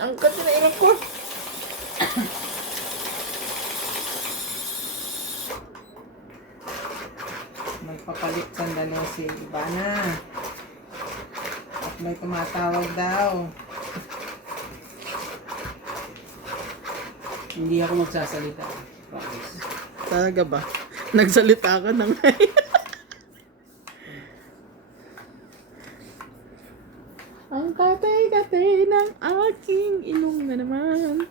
Ang kasi na ilang ko. Magpapalit sandali si Ivana. At may tumatawag daw. Hindi ako magsasalita. Promise. Talaga ba? Nagsalita ka na ngayon. Ang katay-katay ng aking ilong na naman.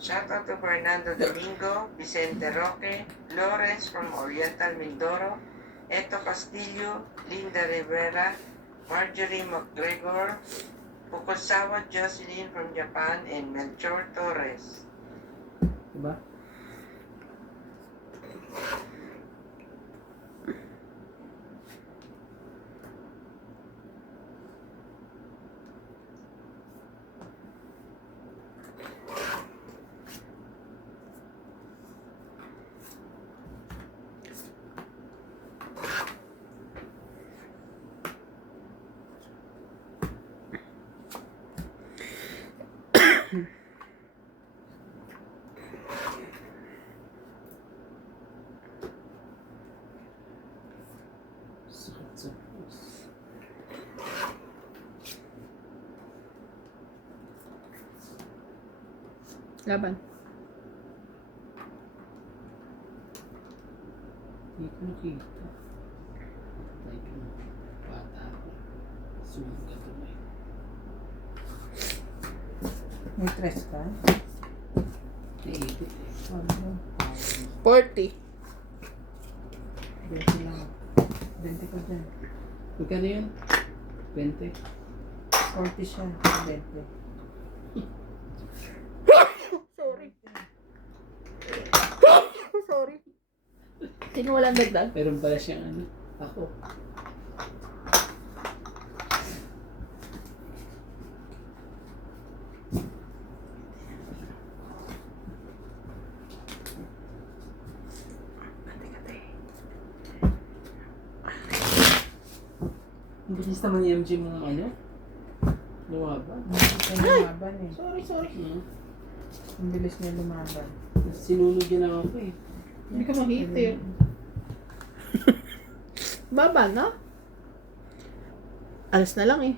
Shout out to Fernando Domingo, Vicente Roque, Lawrence from Oriental Mindoro, Eto Castillo, Linda Rivera, Marjorie McGregor, Fukusawa Jocelyn from Japan, and Melchor Torres. Diba? Sakit sa puso. Laban. Hindi ko nakita. Patay ko na. Bata ako. Sumunod ka tuloy. May stress ka? Naipit eh. Ano? 40. 20 lang. 20 ko dyan. Magkano yun? 20? 40 siya. 20. Sorry. Sorry. Sino walang dagdag? Meron pala siyang ano. Ako. Ang bilis naman yung MG mong ano? Lumaban. Hindi siya lumaban eh. Sorry. Ang bilis niya lumaban. Sinunod yun ako eh. Hindi ka mahitir. Baba na? Alas na lang eh.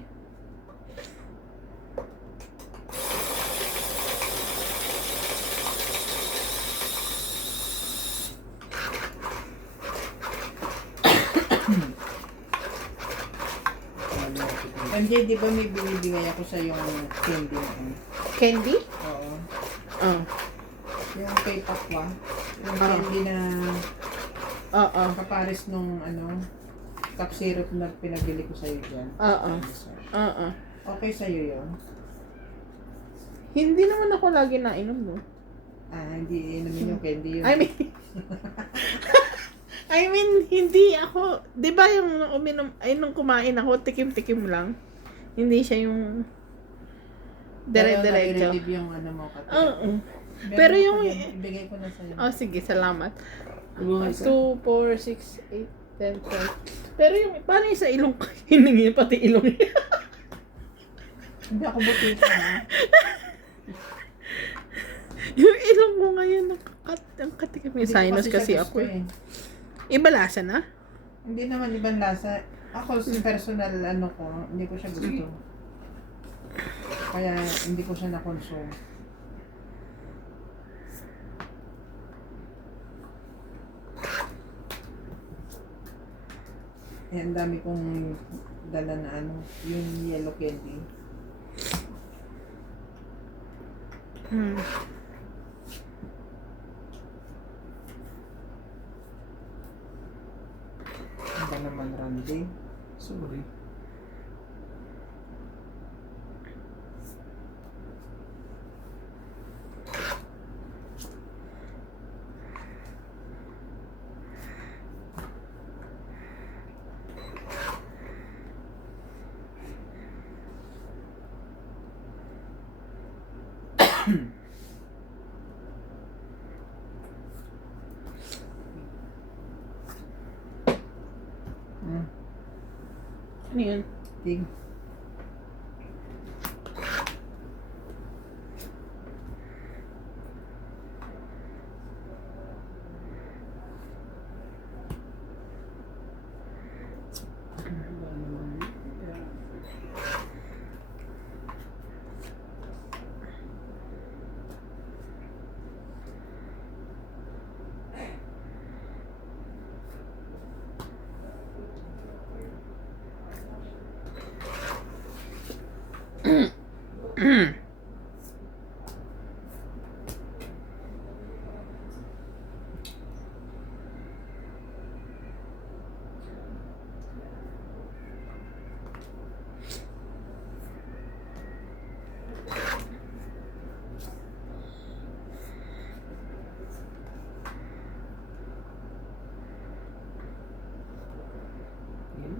MJ, di ba may binibigay ako sa yung candy na yun? Candy? Oo. Oo. Yung kay Pakwa. Yung Ah. candy na Oo. kapares nung ano, cup syrup na pinabili ko sa'yo dyan. Oo. Oo. Okay sa'yo yun? Hindi naman ako lagi nainom no. Ah, hindi inumin yung candy yun. I mean, hindi ako, di ba yung uminom, ay nung kumain ako, tikim-tikim lang. Hindi siya yung dire-diretso. Pero yung ano mo kasi. Oo. Meron Pero ako yung, yan, ibigay ko na sa'yo. oh sige, salamat. Yung mga isa. 2, 4, 6, 8, 10, 12. Pero yung, paano yung sa ilong ko? Hiningi pati ilong niya. Hindi ako butita na. Yung ilong mo ngayon, ang katikim. May Hindi ko sinus kasi siya ako gusto eh. Iba lasa na? Hindi naman ibang lasa. Ako sa personal ano ko, hindi ko siya gusto. Kaya hindi ko siya na-consume. Eh, ang dami kong dala na ano, yung yellow candy. Hmm. Ang ba naman, Randy? Sorry. Ano yun? Tig. Wala naman. Kaya, yun.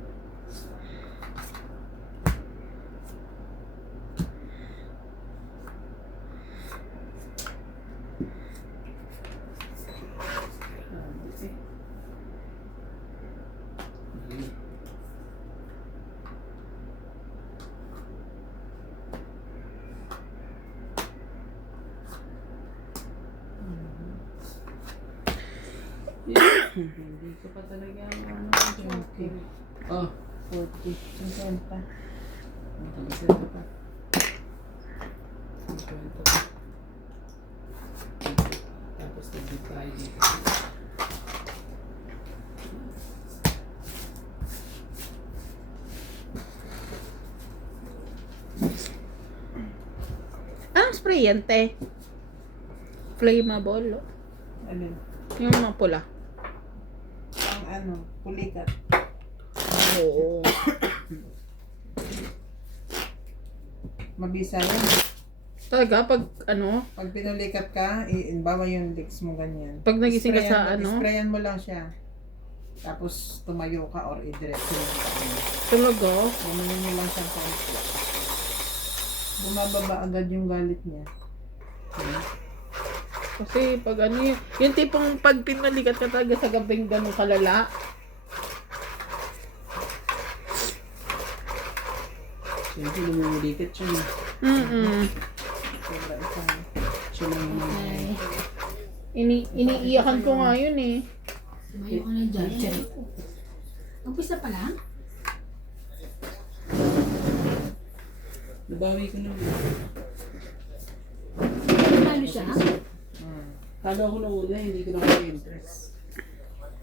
Grabe eh. Yun. Hindi ko pa talaga ano. Okay. Oh, 40. 50. matalisay ka pa. 50 pa. Tapos nag-dip tayo dito. Anong spray yan, te? Flammable. Ano? Yung mga pula. Ang ano, pulikat. Oo. Mabisa yan. Talaga, pag ano, Pag pinulikat ka, bawa yung legs mo ganyan. pag nagising ka sa Sprayan mo- ano, Sprayan mo lang siya. Tapos tumayo ka or i-diretso mo lang. talaga, Bumili mo lang siyang konti. Bumababa agad yung galit niya. kasi pag ano yung tipong pag pinulikat ka talaga sa gabing ganun kalala, Siyempre, lumumulikat siya. Sobra isang. Siya lang yung iniiyakan ko nga yun eh. Tumayo ka na dyan. Charit. Umpisa pa lang? nabawi ko na. Nanalo siya? Kala ko na una, hindi ko naka-interest.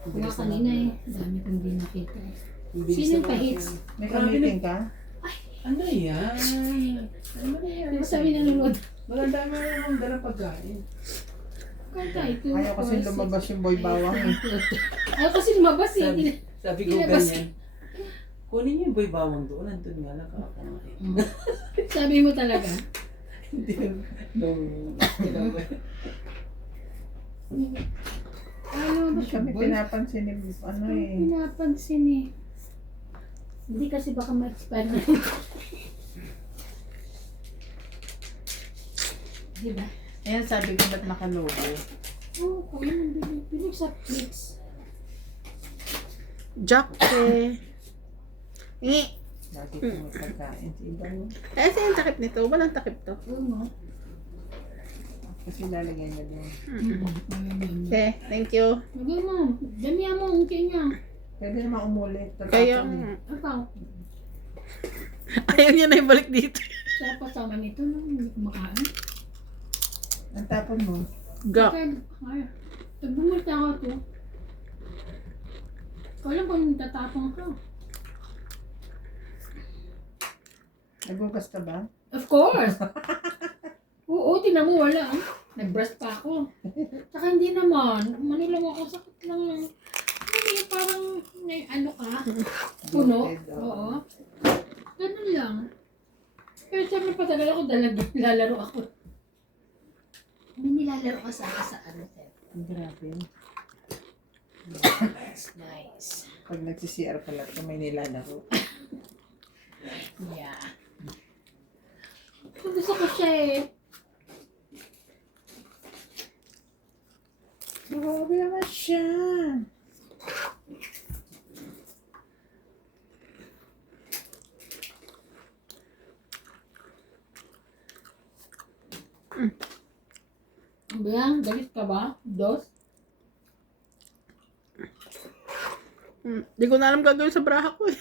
Kung kanina eh. Dami kong di nakita eh. Ang bilis Sino yung naman pa-hits? siya. May Grabe kamiting ka? Ano yan? Ano ba yan? Di ba sabi nanonood? Maganda mo yung dalang pagkain. Kanta ito. Ayaw kasi lumabas yung boy bawang eh. Ayaw kasi lumabas eh. Sabi ko Ilabas. ganyan. Kunin niyo yung boy bawang doon. Nandun nga lang kakakain. Sabi mo talaga. Hindi. Nung Ano ba siya? Kami Boy? pinapansin ni ano eh. Pinapansin eh. Hindi kasi baka ma-expire na. Diba? Ayan sabi ko ba't nakalogo? Oo, kung yun ang bilig sa Flix. Jack eh. Ngi. Lagi ko may pagkain sa iba mo. Eh, saan yung takip nito? Walang takip to. Oo mo. Kasi lalagyan niya doon. Okay, thank you. Lagay mo. Damihan mo ang niya. Pwede naman umulit. Kaya, Ikaw, ayaw niya na ibalik dito. sa pasama nito, no? Hindi kumakain. Ang tapon mo. Gak. Ay, bumulta ako to. Wala kung tatapang ka. Nagugas ka ba? Of course! Oo, tinan mo, wala. Nag-brush pa ako. Saka hindi naman. Manilang ako, sakit lang lang. Hindi, parang, ano ka? Puno? Bloated, Oo. Ganun lang. Pero sabi patagal ako, lalaro ako. May nilalaro ka sa ano, Ted? Grabe. That's nice. Pag nagsi-CR pala ito, may nilalaro. Yeah. Gusto ko siya eh. Grabe naman siya. Ano ba yan? Galit ka ba? Dos? Di ko na alam gagawin sa braha ko eh.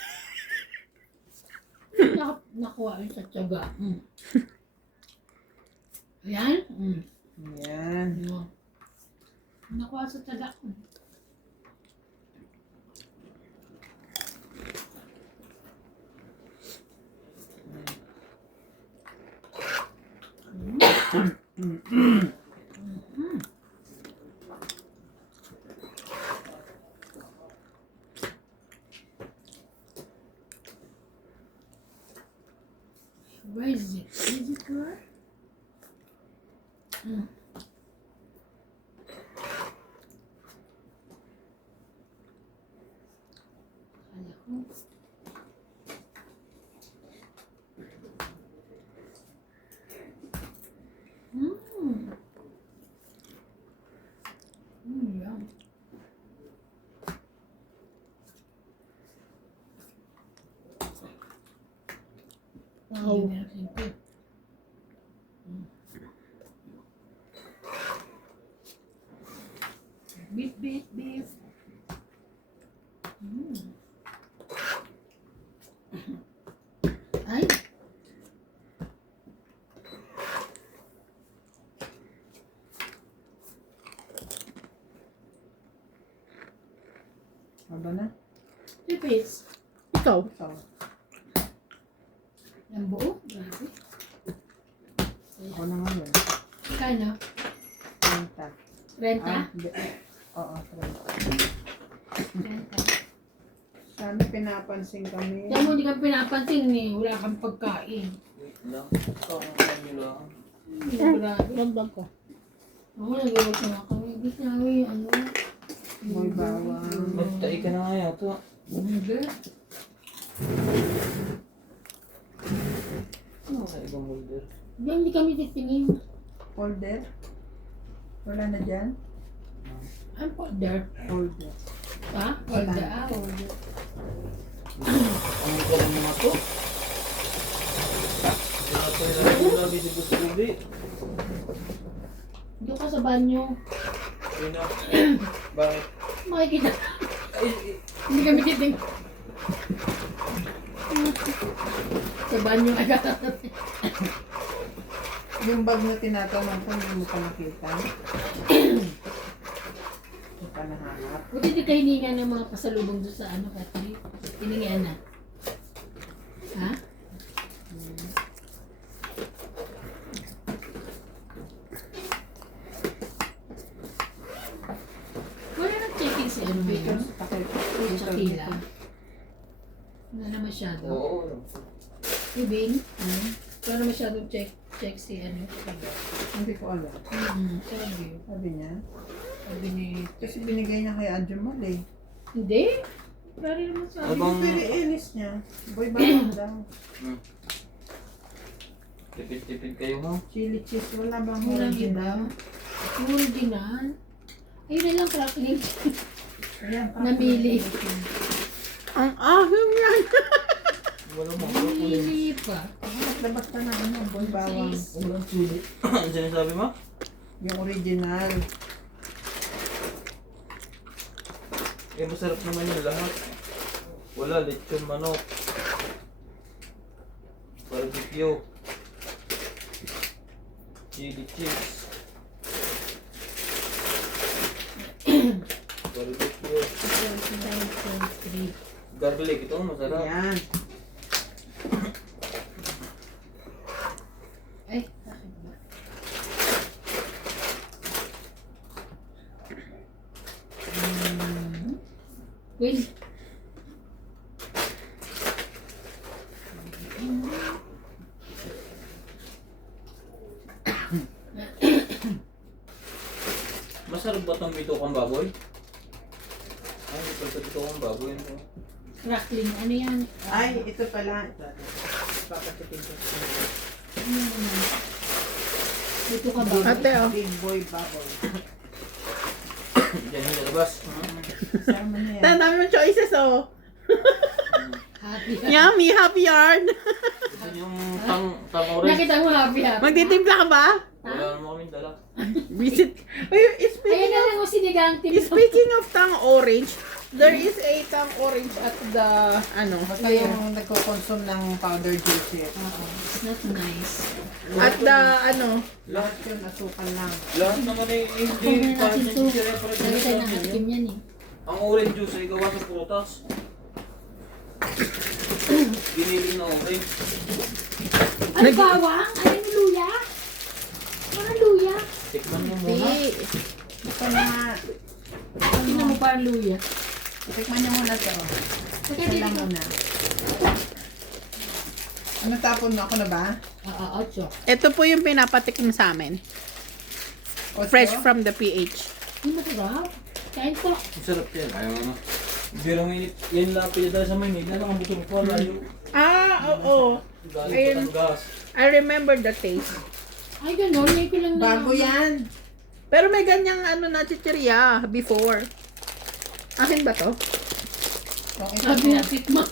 Nakuha yun sa tiyaga. Ayan? Yan. Ano? Nakuha sa tiyaga. Where is it? Is it where? Kala ko. Yum. Wow. Hindi na simple. Beef, beef, beef. Ay! Aba na? Tipis. Ikaw. Ikaw. Ang buo. Grabe. Ako na ngayon. Kano? 30. Renta? Hindi. Oo, 30. Renta. Sana pinapansin kami. Kaya mo hindi ka pinapansin eh. Wala kang pagkain. Wait lang. Kakain nyo lang. Grabe. Dagdag ko. Ako nag-iwag na kami. Hindi sinabi yung ano. May bawang. Magtahi ka na nga yata. Hindi. Ano sa ibang holder? Hindi kami titingin. Folder? Wala na dyan? Ang powder. Folder. Ha? Powder. Ah, powder. Ang ka lang mga to? Kaya pa yung lagi si Gusto Ubi. Doon ka sa banyo. Yun na. Bakit? Makikita. Ay, Hindi kami titingin. Sa banyo ka na. Yung bag na tinatanong ko, hindi mo pa nakita. Hindi pa nahanap. Buti di ka hininga ng mga pasalubong doon sa ano, Catherine. Hiningaan na. Ha? Wala nang checking si ano Dito, ngayon. takip. Sa pila. Wala na masyado. oo. Ibing. Wala na masyadong check si ano. Hindi ko alam. Sabi. Sabi niya. Sabi ni... Kasi binigay niya kay Anjumal eh. Hindi. Wala rin naman sabi. Ano bang- Yung pili-inis niya. Boy, bawang daw. Tipid-tipid kayo ha? Chili cheese. Wala bang Walang original? iba. Yung original. Ayun na lang, crackling. Ayan, Namili. Ang ahim yan. Wala mo. Namili pa. Labas ka na ano, boy, bawang. Sis. Walang chili. Ano sinasabi mo? Yung original. Eh, masarap naman yung lahat. Wala, lechon manok. Barbecue. Chili cheese. Barbecue. Garlic, ito ang masarap. Ayan. Ay, bakit ba? Wait. Masarap ba itong bitokang baboy? Ay, ito sa bitokang baboy. Ano? Crackling. Ano yan? Ay, ito pala. Papatipin ko. Dito ka ba? Ate, oh. Big boy bubble. Diyan yung lalabas. Sama niya. Ang dami mong choices, oh. Happy. Yummy, happy yarn. Ito yung tang-orange. Nakita mo happy. Magtitimpla ka ba? Wala naman kaming dala. Visit. Ay, Ayun speaking na of, lang o sinigang timpla. speaking of tang orange, there is a tang orange at the, ano, Basta yung nagko-consume ng powder juice. It's not nice. at the, ano, Lahat yun, asukal lang. Lahat naman ay Kung hindi na natin to, separate lagay tayo ng atim yan eh. Ang orange juice ay gawa sa prutas. Binili na orange. Ano bawang? Ano yung luya? Mga luya? Tikman mo muna. Ito na nga. Tingnan mo pa ang luya. Tikman niyo muna to. Saka Ito dito lang ko. muna. Ano tapon mo? Ako na ba? Ocho. ito po yung pinapatikim sa amin. Ocho? Fresh from the PH. Hindi masarap. Kain ko. Masarap yan. Ayaw mo na. Birong init. Yan lang pinadala sa Maynila. Lang ang butong ko. Layo. Ah, oo. Galing Batangas. I remember the taste. Ay, gano'n. Ngayon ko lang na. Bago yan. Pero may ganyang ano na chichirya before. Akin ba to? Kung ito Sabi na tikma.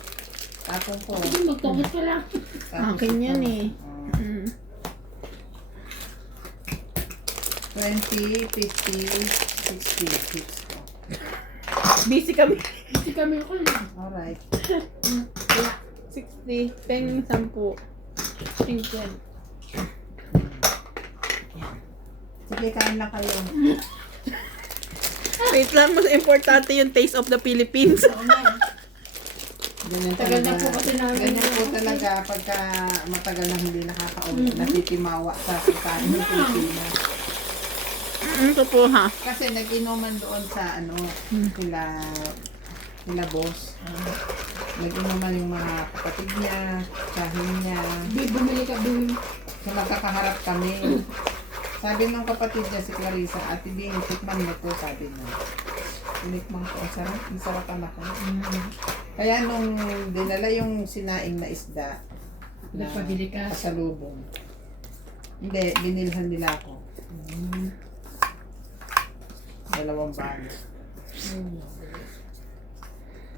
tapon ko. Hindi, magtungkot ka lang. Tapos Akin yan ito. eh. Oh. Mm. 20, 50, 60. Tips ko. Busy kami. Hindi kami ko lang. Alright. 60, 10, 10. 50. Sige, kain lang kayo. Wait lang, mas importante yung taste of the Philippines. Oo nga. Ganyan Tagal na talaga. po kasi namin. Ganyan po talaga pagka matagal na hindi nakakauwi. Natitimawa sa kain ng Pilipinas. Ito po ha. Kasi nag-inuman doon sa ano, nila boss. Nag-inuman yung mga kapatid niya, tsahin niya. Bumili ka, bumili. So nagkakaharap kami. Sabi ng kapatid niya si Clarissa, Ate Bing, tikman mo to, sabi niya. Tinikman ko, ang sarapan ako. Kaya nung dinala yung sinaing na isda, na Nagpabili ka. pasalubong. Hindi, binilhan nila ako. 2 bag.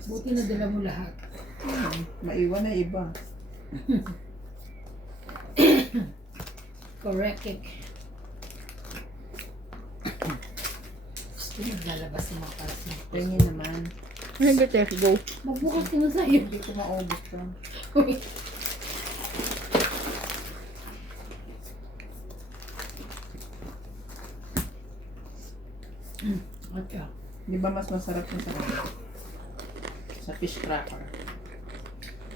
Buti na dala mo lahat. Maiwan na iba. Correct. Naglalabas yung mga kasi. Tingin naman. Hindi, Tess, go. Magbukas ko na sa'yo. Hindi ko maubos to. Okay. Di ba mas masarap yung sa fish cracker?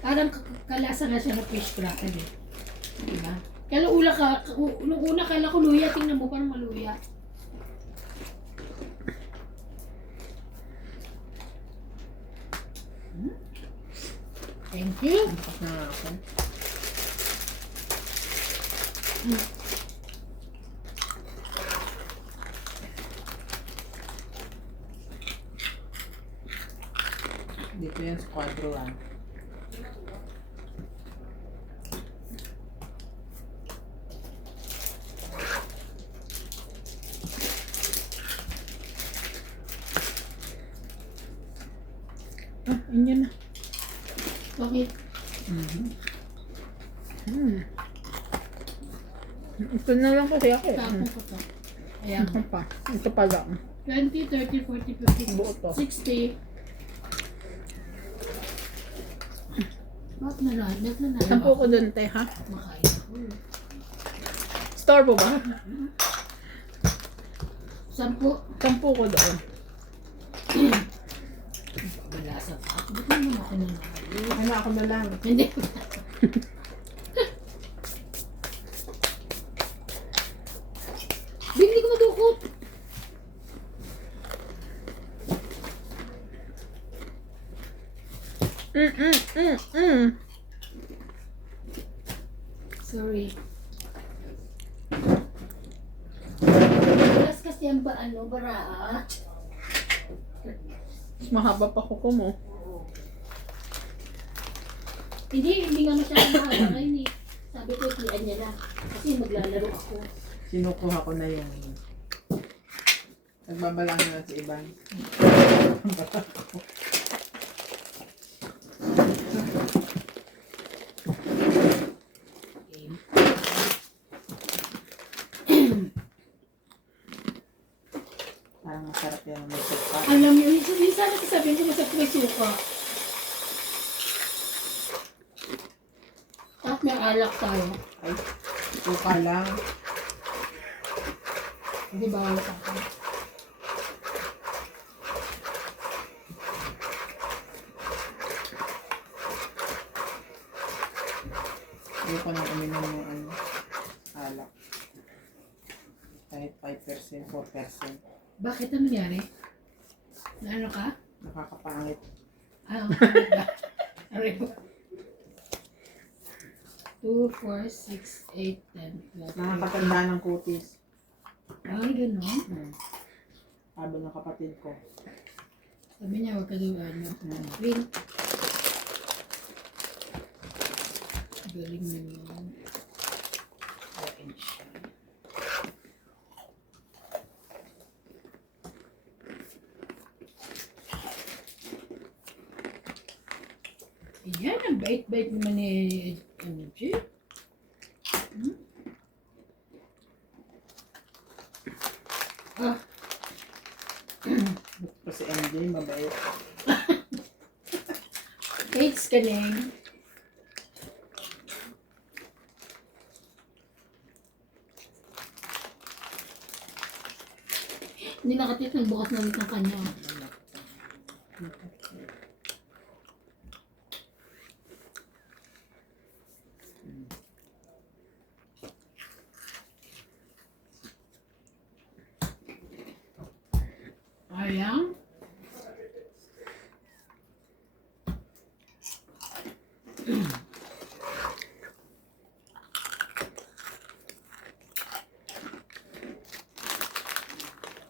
Parang kalasa nga siya ng fish cracker eh. Diba? Kaya nung una kala ko luya, tingnan mo parang maluya. Thank you. Bukas na nga ako. Dito yan sa kwadro ah. Yun na. Bakit? Ito na lang kasi ako. Tapon ko to. Ayan. Ito pa. Ito pa lang. 20, 30, 40, 50, Buo to. 60. Bakit nalalag na nalalag? Sampo ko dun, te, ha? Makain ako. Store po ba? 10. Sampo ko doon. Malasa pa ako. Ba't naman ako nalalag? Ano ako na lang. Hindi. Hindi ko madukot. Sorry. Plus kasi ang bara. Mas mahaba pa kuko mo. Hindi nga masyadong mahaba ngayon eh. Sabi ko, iklian niya na. Kasi maglalaro ako. Sinukuha ko na yung Nagbabalang na si Iban. Okay. Parang masarap yung may suka. Alam niyo, minsan sasabihin ko masarap may suka. Tapos may alak tayo. Ay, suka lang. Hindi bawal sa akin. Hindi ko nang uminom yung ano, alak. Kahit 5%, 4%. Bakit ano nangyari? Na ano ka? Nakakapangit. Ah, okay ba? Aray ko. 2, 4, 6, 8, 10, 12, 13. Nakakatanda ng kutis. Ay, gano'n. Sabi ng kapatid ko. Sabi niya, huwag ka daw ano. Hmm. Win. Galing na yun. Orange siya. Ayan, ang bait-bait naman ni ano, G. Ah, Kasi MJ, mabait. hates ka na. Hindi nakatit ng bukas na ng kanya. Ayan.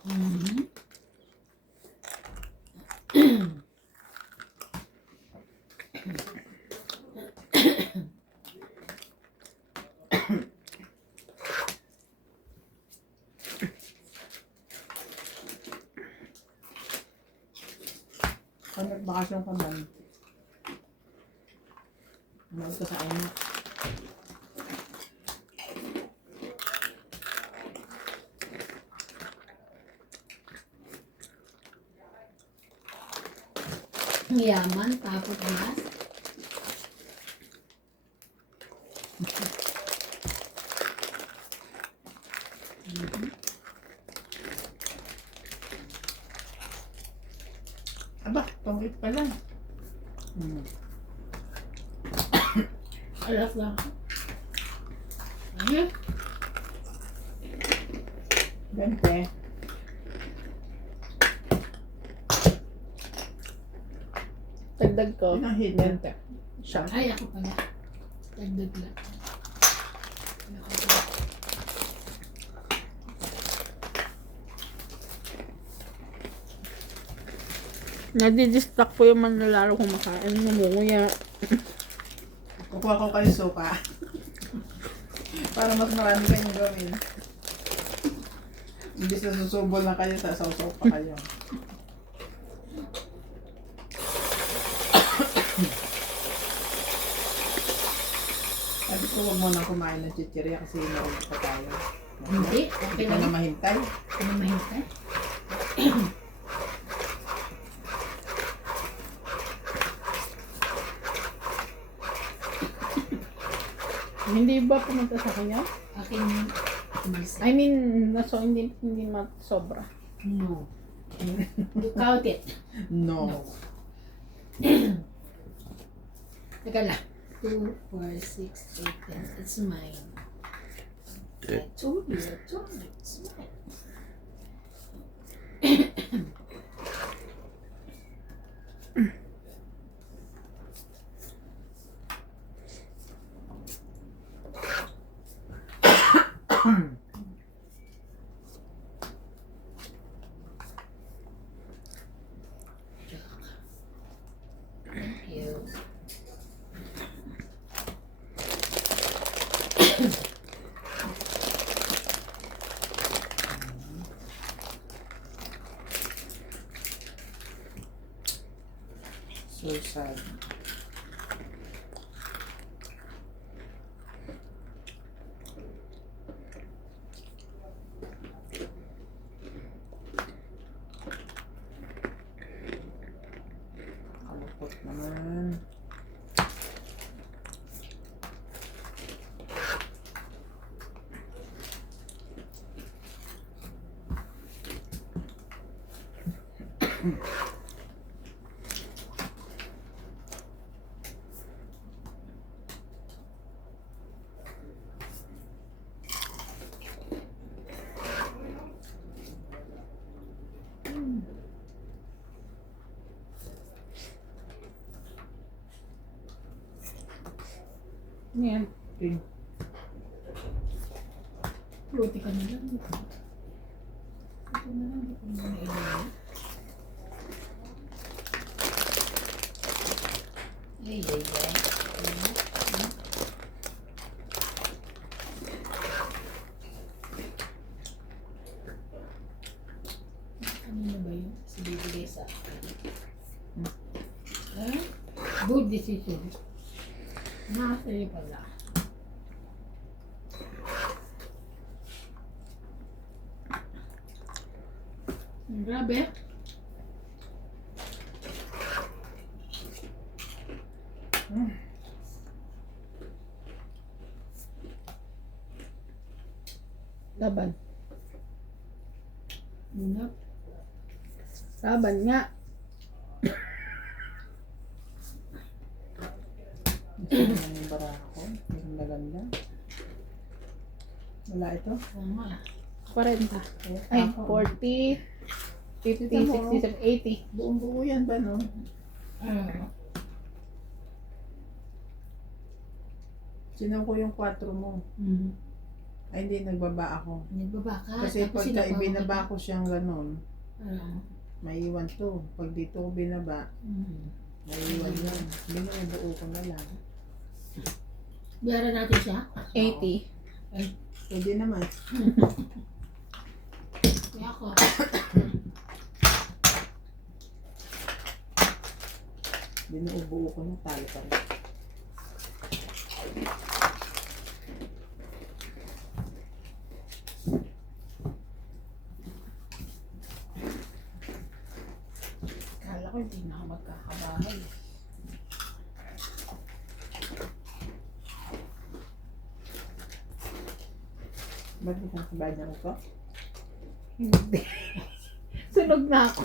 Mhm. Pag nagbakasyon ka man, manood ka sa IMAX. Yaman, tapos mas. Aba, pangit pa lang. Alas lang. Ayan. Bente. Dagdag ko. Yun ang hit. Bente. Siya. Ay, ako pala. Dagdag lang. Ako pala. Nadidistract po yung manlalaro kumakain. Namunguya. Kukuha ko kayo suka. Para mas marami kayong gawin. Imbis na susubol na kayo, sasaw-saw pa kayo. Sabi ko, huwag mo nang kumain ng chichirya kasi naulog pa tayo. Hindi, Hindi okay ka na lang. mahintay. Ano mahintay? Hindi ba pumunta sa kanya? Akin yun. Umalis na. I mean, hindi sobra. No. You count it. No. Teka lang. 2, 4, 6, 8, 10. It's mine. I told you. It's mine. Thank you. So sad. Kalupot naman. Yan. Pink. Buti ka na lang. Ito na lang. Ito na lang. Ay, ay, ay. Kanina ba yun? Si bibigay sa akin. Eh? Good decision. Nakasali pala. Grabe. Laban. Inap. Laban nga. Gusto mo yung baraha ko? Ganda-ganda. Wala ito? Oo nga. 40. Ay, 40. 50, Kita mo, 60, 80. Buong buo yan ba, no? Sinan ko yung 4 mo. Ay, hindi, nagbaba ako. Nagbaba ka. Kasi tapos pagka sinabaw ibinaba ka. ko siyang ganun, Ah. maiiwan to. Pag dito ko binaba, maiiwan yan. Binubuo ko na lang. Biyara natin siya. 80. Pwede naman. Kaya ako. Binubuo ko na, talo pa rin. Kala ko hindi na ako magkakabahay. Ba't di ka kabayad na ko? Hindi. Sunog na ako.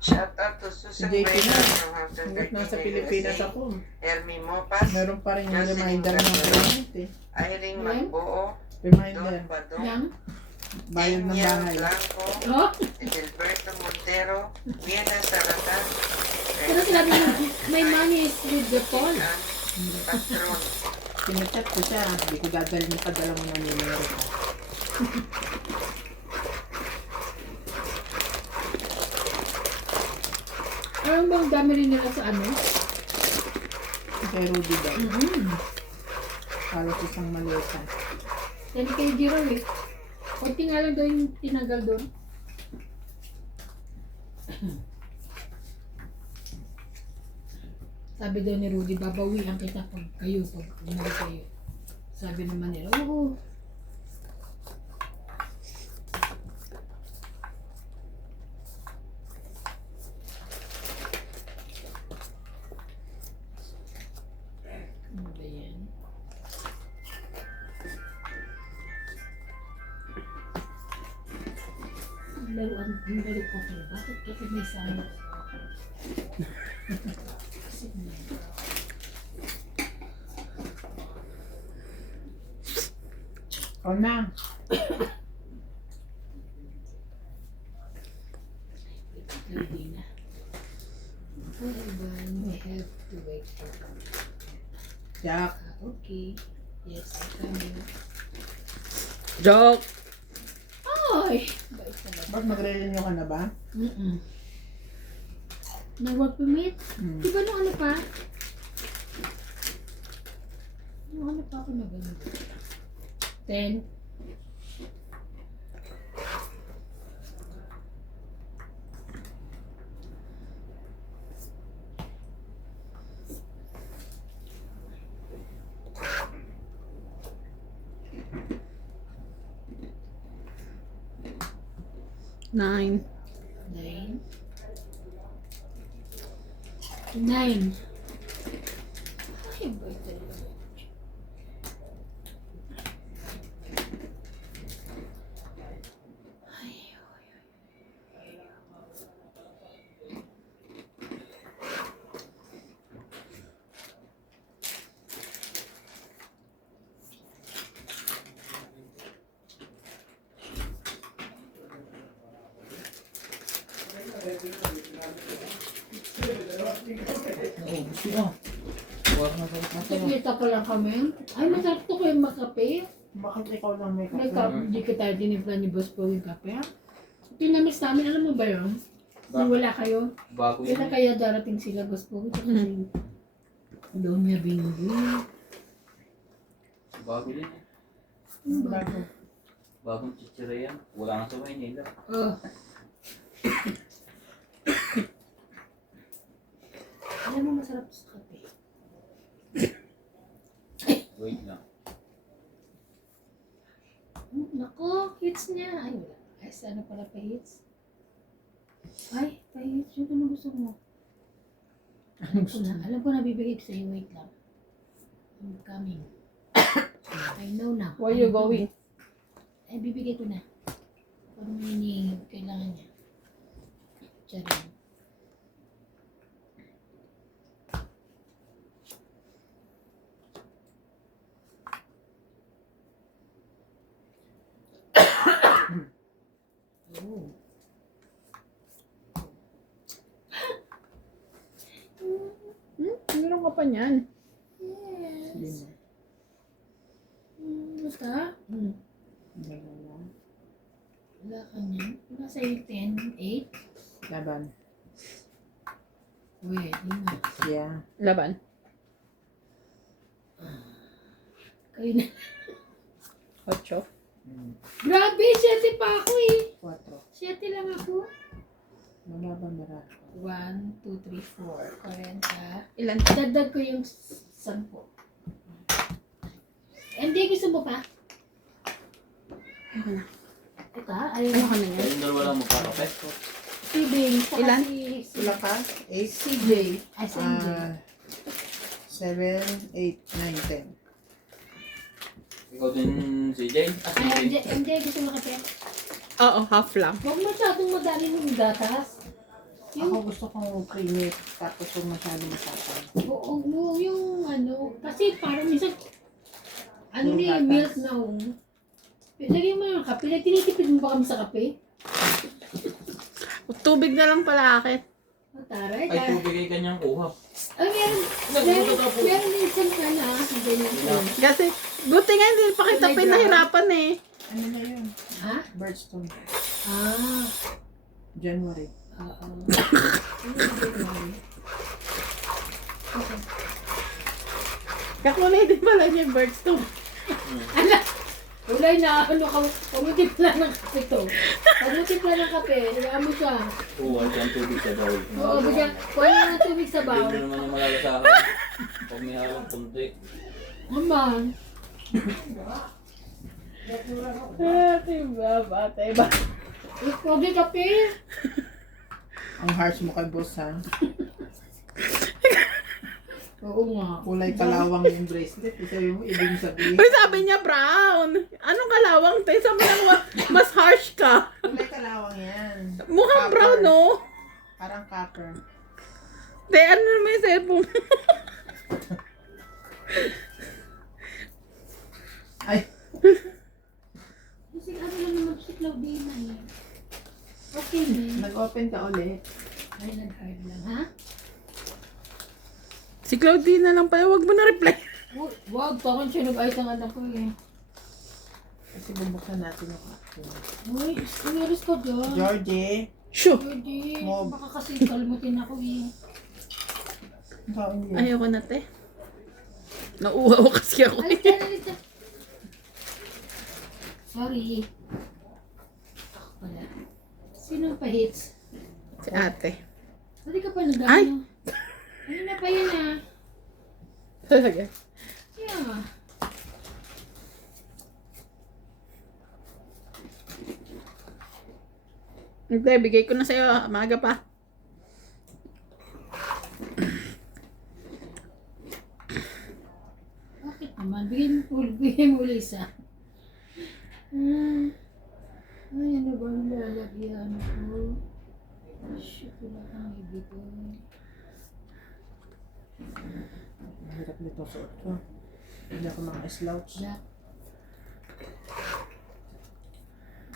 Shout out to Susan JP Buena na. from Hampton, Hanggat nasa Virginia, Pilipinas USA. ako, Ermi Mopas, meron pa rin yung Jocelyn reminder ng Garcia. payment eh. Irene Yan. Magbuo, Reminder, Don Badong, Yang? bayad ng Daniel bahay. Blanco, Oh? Edilberto Montero, Viena Saratan, Pero sinabi mo, my money is with the phone. Patron. Pinachat ko siya, hindi ko dadalhin yung padala mo ng numero ko. Ano bang dami rin nila sa ano? Kay Rudy daw, Mm-hmm. halos isang maleta. Yan kay Giro eh. Kunti nga lang daw yung tinanggal doon. Sabi daw ni Rudy, babawian kita pag umuwi kayo. Sabi naman nila, oo. Ano ba yan? Laro ko ko. Bakit kasi may sana? O na, Hindi na. Everyone, we have to wait for Jack, okay. Yes, I'm coming. Joke. Ay! Bait talaga. ba't magre-renew ka na ba? Nag-work permit? Hmm. Di ba nung ano pa? Nung ano pa ako na gano'n? 10? 9. 9. 9. Ay, ba talaga? Naubos ko. Huwag na sa kaso. Nakita pa lang kami. Ay, masarap to kayo makape. Bakit ikaw lang may May kape? cup, hindi ka tayo dinimpla ni Boss Poe yung kape. Tinamis namin, alam mo ba yun? Nung wala kayo. Bago Kaya yun. kaya darating sila, Boss Poe. Kasi Donya Bingo. Bago yun. Bago. Bagong chichira yan. Wala nga sa Maynila. Oh. Alam mo, masarap sa kape. Wait lang. Nako, hits niya. Ay, wala. Ay, sana pala pa hits. Ay, pa hits. Yung ano gusto mo? Alam ko na bibigay ko sa'yo. Wait lang. I'm coming. I know na. Where you going? Ay, bibigay ko na. Kung ano yung kailangan niya. Charing. Oh. Meron ka pa niyan. Yes. Basta? Wala ka niyan. Wala sa'yo 10, 8. Laban. Uy, 5. Yeah. Laban. Kayo na. 8. Grabe, 7 pa ako eh. 4. 7 lang ako. Malaban na. 1, 2, 3, 4. 40. Ilan? Dagdag ko yung 10. Hindi, gusto mo pa? Ayoko na. Ito, ayun. Ano ka na yan? Kayong dalawa lang magkakape. Si Bing, saka Ilan? si Ilan ka? 8? CJ. Ay, si MJ. 7, 8, 9, 10. Ikaw din si Jay. Ay, MJ, gusto mo kape? Oo, half lang. Huwag masyadong madali ng gatas. Ako gusto kong creamy tapos yung masyado masapang. Oo, yung ano, kasi parang minsan, ano Puro na yung gatas. milk na lagyan mo yung kape. Tinitipid mo ba kami sa kape? Tubig na lang pala akin. O, taray. Ay, tubig ay kanyang kuha. Ay, meron din isang kana. Ganyan ko. Kasi, buti nga hindi pa kita May pinahirapan eh. Ano na yun? Ha? Birdstone. Ah. January. Oo. Kakunay din pala niya yung birdstone. Ala! Ulay na, ano ka, pamutipla ng kape to. Pamutipla ng kape, higaan mo siya. Oo, ay siyang tubig sa bawal. Oo, bigyan, kuha na ng tubig sa Hindi bawal. naman yung malalasahan. Pag may halong kunti. Naman. Diba? Ikaw di kape. Ang harsh mo kay boss ha. Oo nga. Kulay kalawang yung bracelet. Isabi mo, ibig sabihin. Uy, sabi niya brown. Anong kalawang tayo? Sabi lang, mas harsh ka. Kulay kalawang yan. Mukhang Copper. brown, no? Parang copper. De, ano naman yung cellphone? Ay, Kasi ano lang naman si Claudina eh. Okay na. nag-open ka ulit. Ay, nag-hard lang, ha? Si Claudina lang pala, wag mo na reply. Wag, parang siya nag-ayos ang anak ko eh. Kasi bubuksan natin yung action. Uy, umiris ko dyan. Georgie. Shoo! Pwede. Mob. Baka kasi kalmutin ako eh. Kaon yun. Ayoko na, te. Nauuhaw kasi ako. Alis dyan, alis dyan. Sorry. Ako pala. Sino pa hits? Si ate. Hindi ka pa Ay! nag-ano. Ano na pa yun ah? Talaga. Yeah. Hindi, bigay ko na sa'yo. Maaga pa. Bakit naman? Bigyan mo ulit isa. Ay, ano ba ang lalagyan ko? Shit, wala kang ibigay. Mahirap nito suot ko. Hindi ako mga slouch. Black.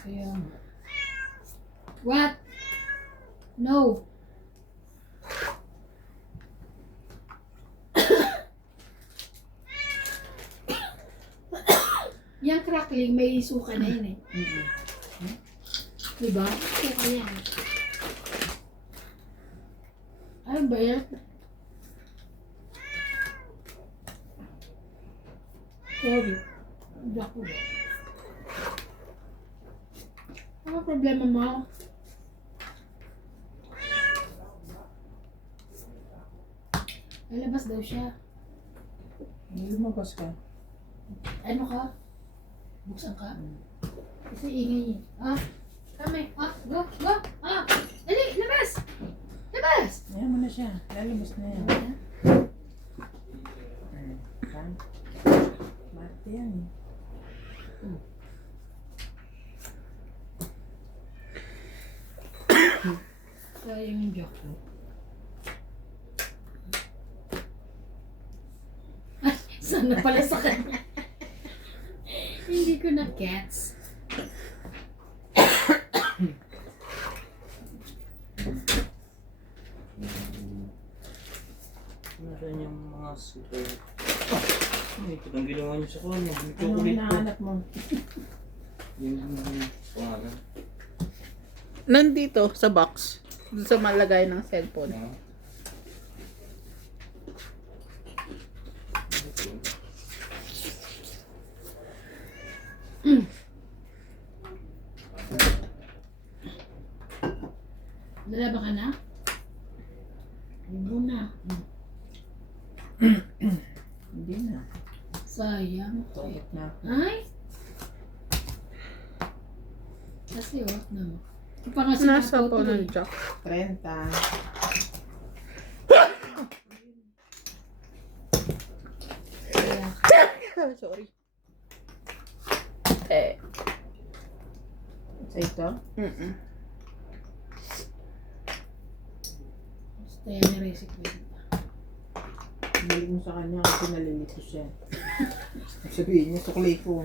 Kaya nga. What? No. Yang crackling, may suka na yun eh. Diba? Suka yan. Ano ba yan? Sorry. Hindi ako ba? Ano problema mo? Lalabas daw siya. Hindi lumabas ka. Ano ka? Buksan ka? Kasi ingay niya. Ah, kami. Ah, go, go. Ah, dali, labas! Labas! Ayan mo na siya. Lalabas na yan. Marte yan eh. Sayang yung joke ko. Ay, sana pala sa kanya. Hindi ko na gets. Nasaan yung mga super... Ay, ito ang ginawa niyo sa kanya. May Ano chocolate po. hinahanap mo? Yung pangalan. Nandito sa box. Doon sa malagay ng cellphone. Ah. Nalaba ka na? Hindi na. Hindi na. Sayang. Toilet na. Ay! Kasi what naman? Ito pa nga Nasa sinapo po to ng eh. jack. 30. Kaya, Sorry. Eh. Sa ito? Mm-mm. gusto yan ni recipe. Balik mo sa kanya kasi nalilito siya. Sabihin niya, suklay ko.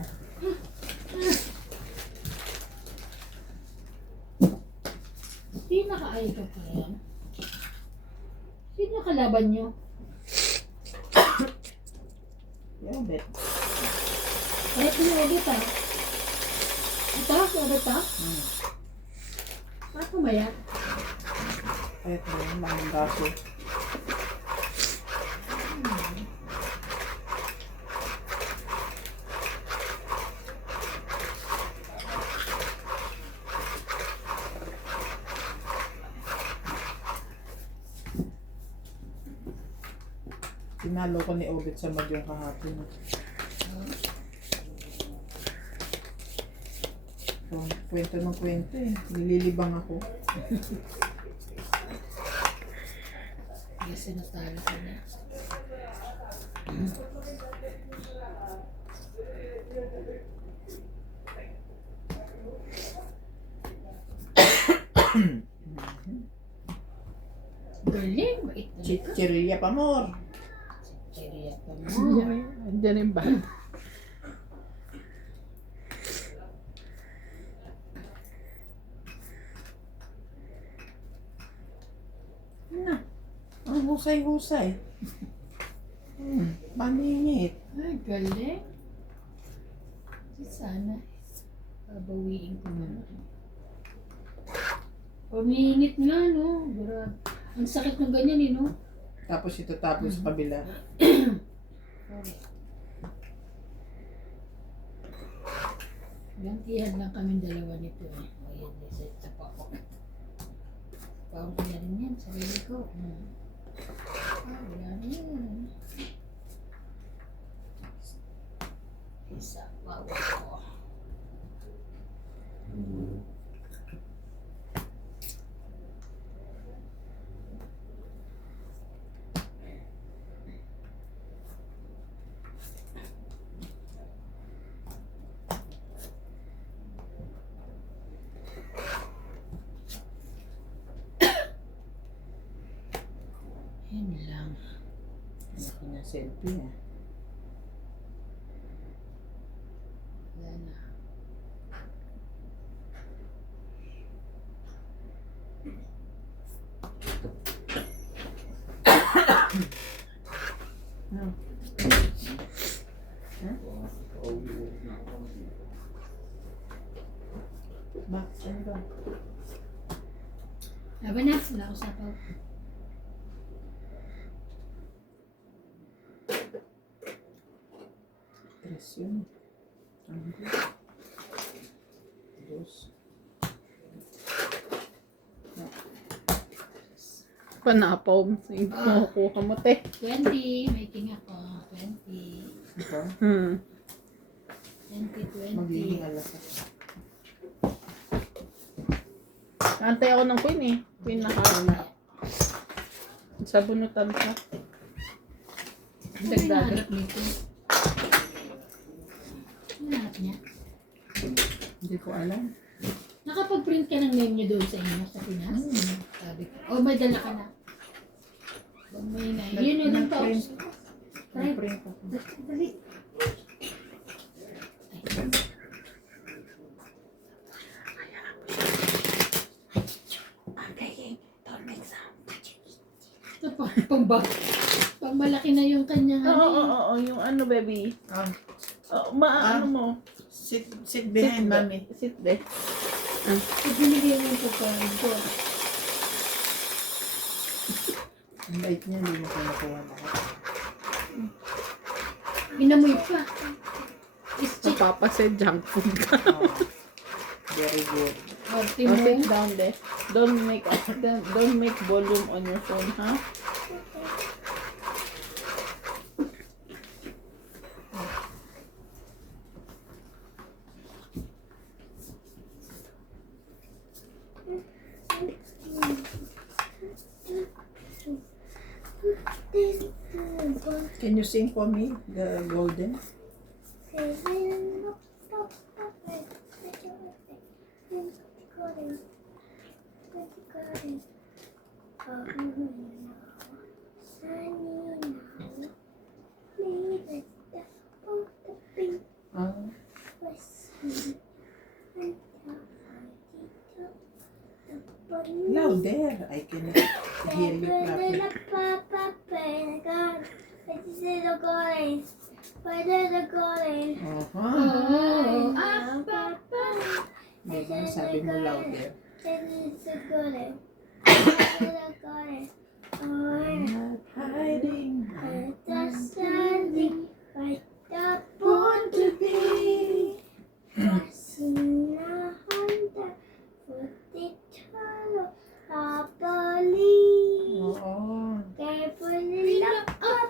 Hindi naka-ay ka pa yan. Sino kalaban nyo? Yung bet. Kahit yung edit ah. Ito? Yung edit ah? Paano ba yan? Kahit mo yung mga braso. Tinalo ko ni Obit sa Magyong kahapon. So, kwento ng kwento eh. Nililibang ako. Kasi natalo ka na. Galing, bait na ka. Chicheria pa more. Chicheria pa mo. Diyan yung bag. Na. Ang husay-husay. Paningit. Ay, galing. Sana, babawiin ko naman. Paminit nga, no? Grabe. Ang sakit ng ganyan, eh, no? Tapos ito tapos sa kabila. Correct. Gantihan lang kami dalawa nito, eh. O, yan, isa pa ako. Parang ko na rin yan, sarili ko. Wala na yan. Isa pa ako. yung selfie eh. Wala na. Bakit? Ano ba? Laban na. Wala ko sapaw. Tres yun. Ang dos. Panapaw mo sa kukuha mo, te. 20. May king ako. 20. Ito? 20, 20. Magiging alas ako. Antay ako ng queen eh. Queen na harap. Sa bunutan ka. Ano Dagdagan. hinahanap nito? Ano hinahanap niya? Hindi ko alam. Nakapag-print ka ng name niyo doon sa inyo sa Pinas? Sabi ko. Oh, may dala ka na. Pag may na. Yun yun ang Nag-print. pouch. Nag-print ako. Dali. Ito pa, pang malaki na yung kanyang Oo, yung ano, baby. Ah, Ano mo? sit behind mommy. Sit there. So, binigay mo yung pagkain ko. Ang bait niya, hindi mo kinukuha lahat. Inamoy pa. Is Sa check. papa sa junk food ka. Oh, very good. Arte Oh, mo. sit down there. Don't make volume on your phone, ha? Can you sing for me, the golden? Ah, louder. I cannot hear you properly. Oh, Oh, diba? Sabi mo louder. Not hiding. Want to be. Oo. Carefully look up,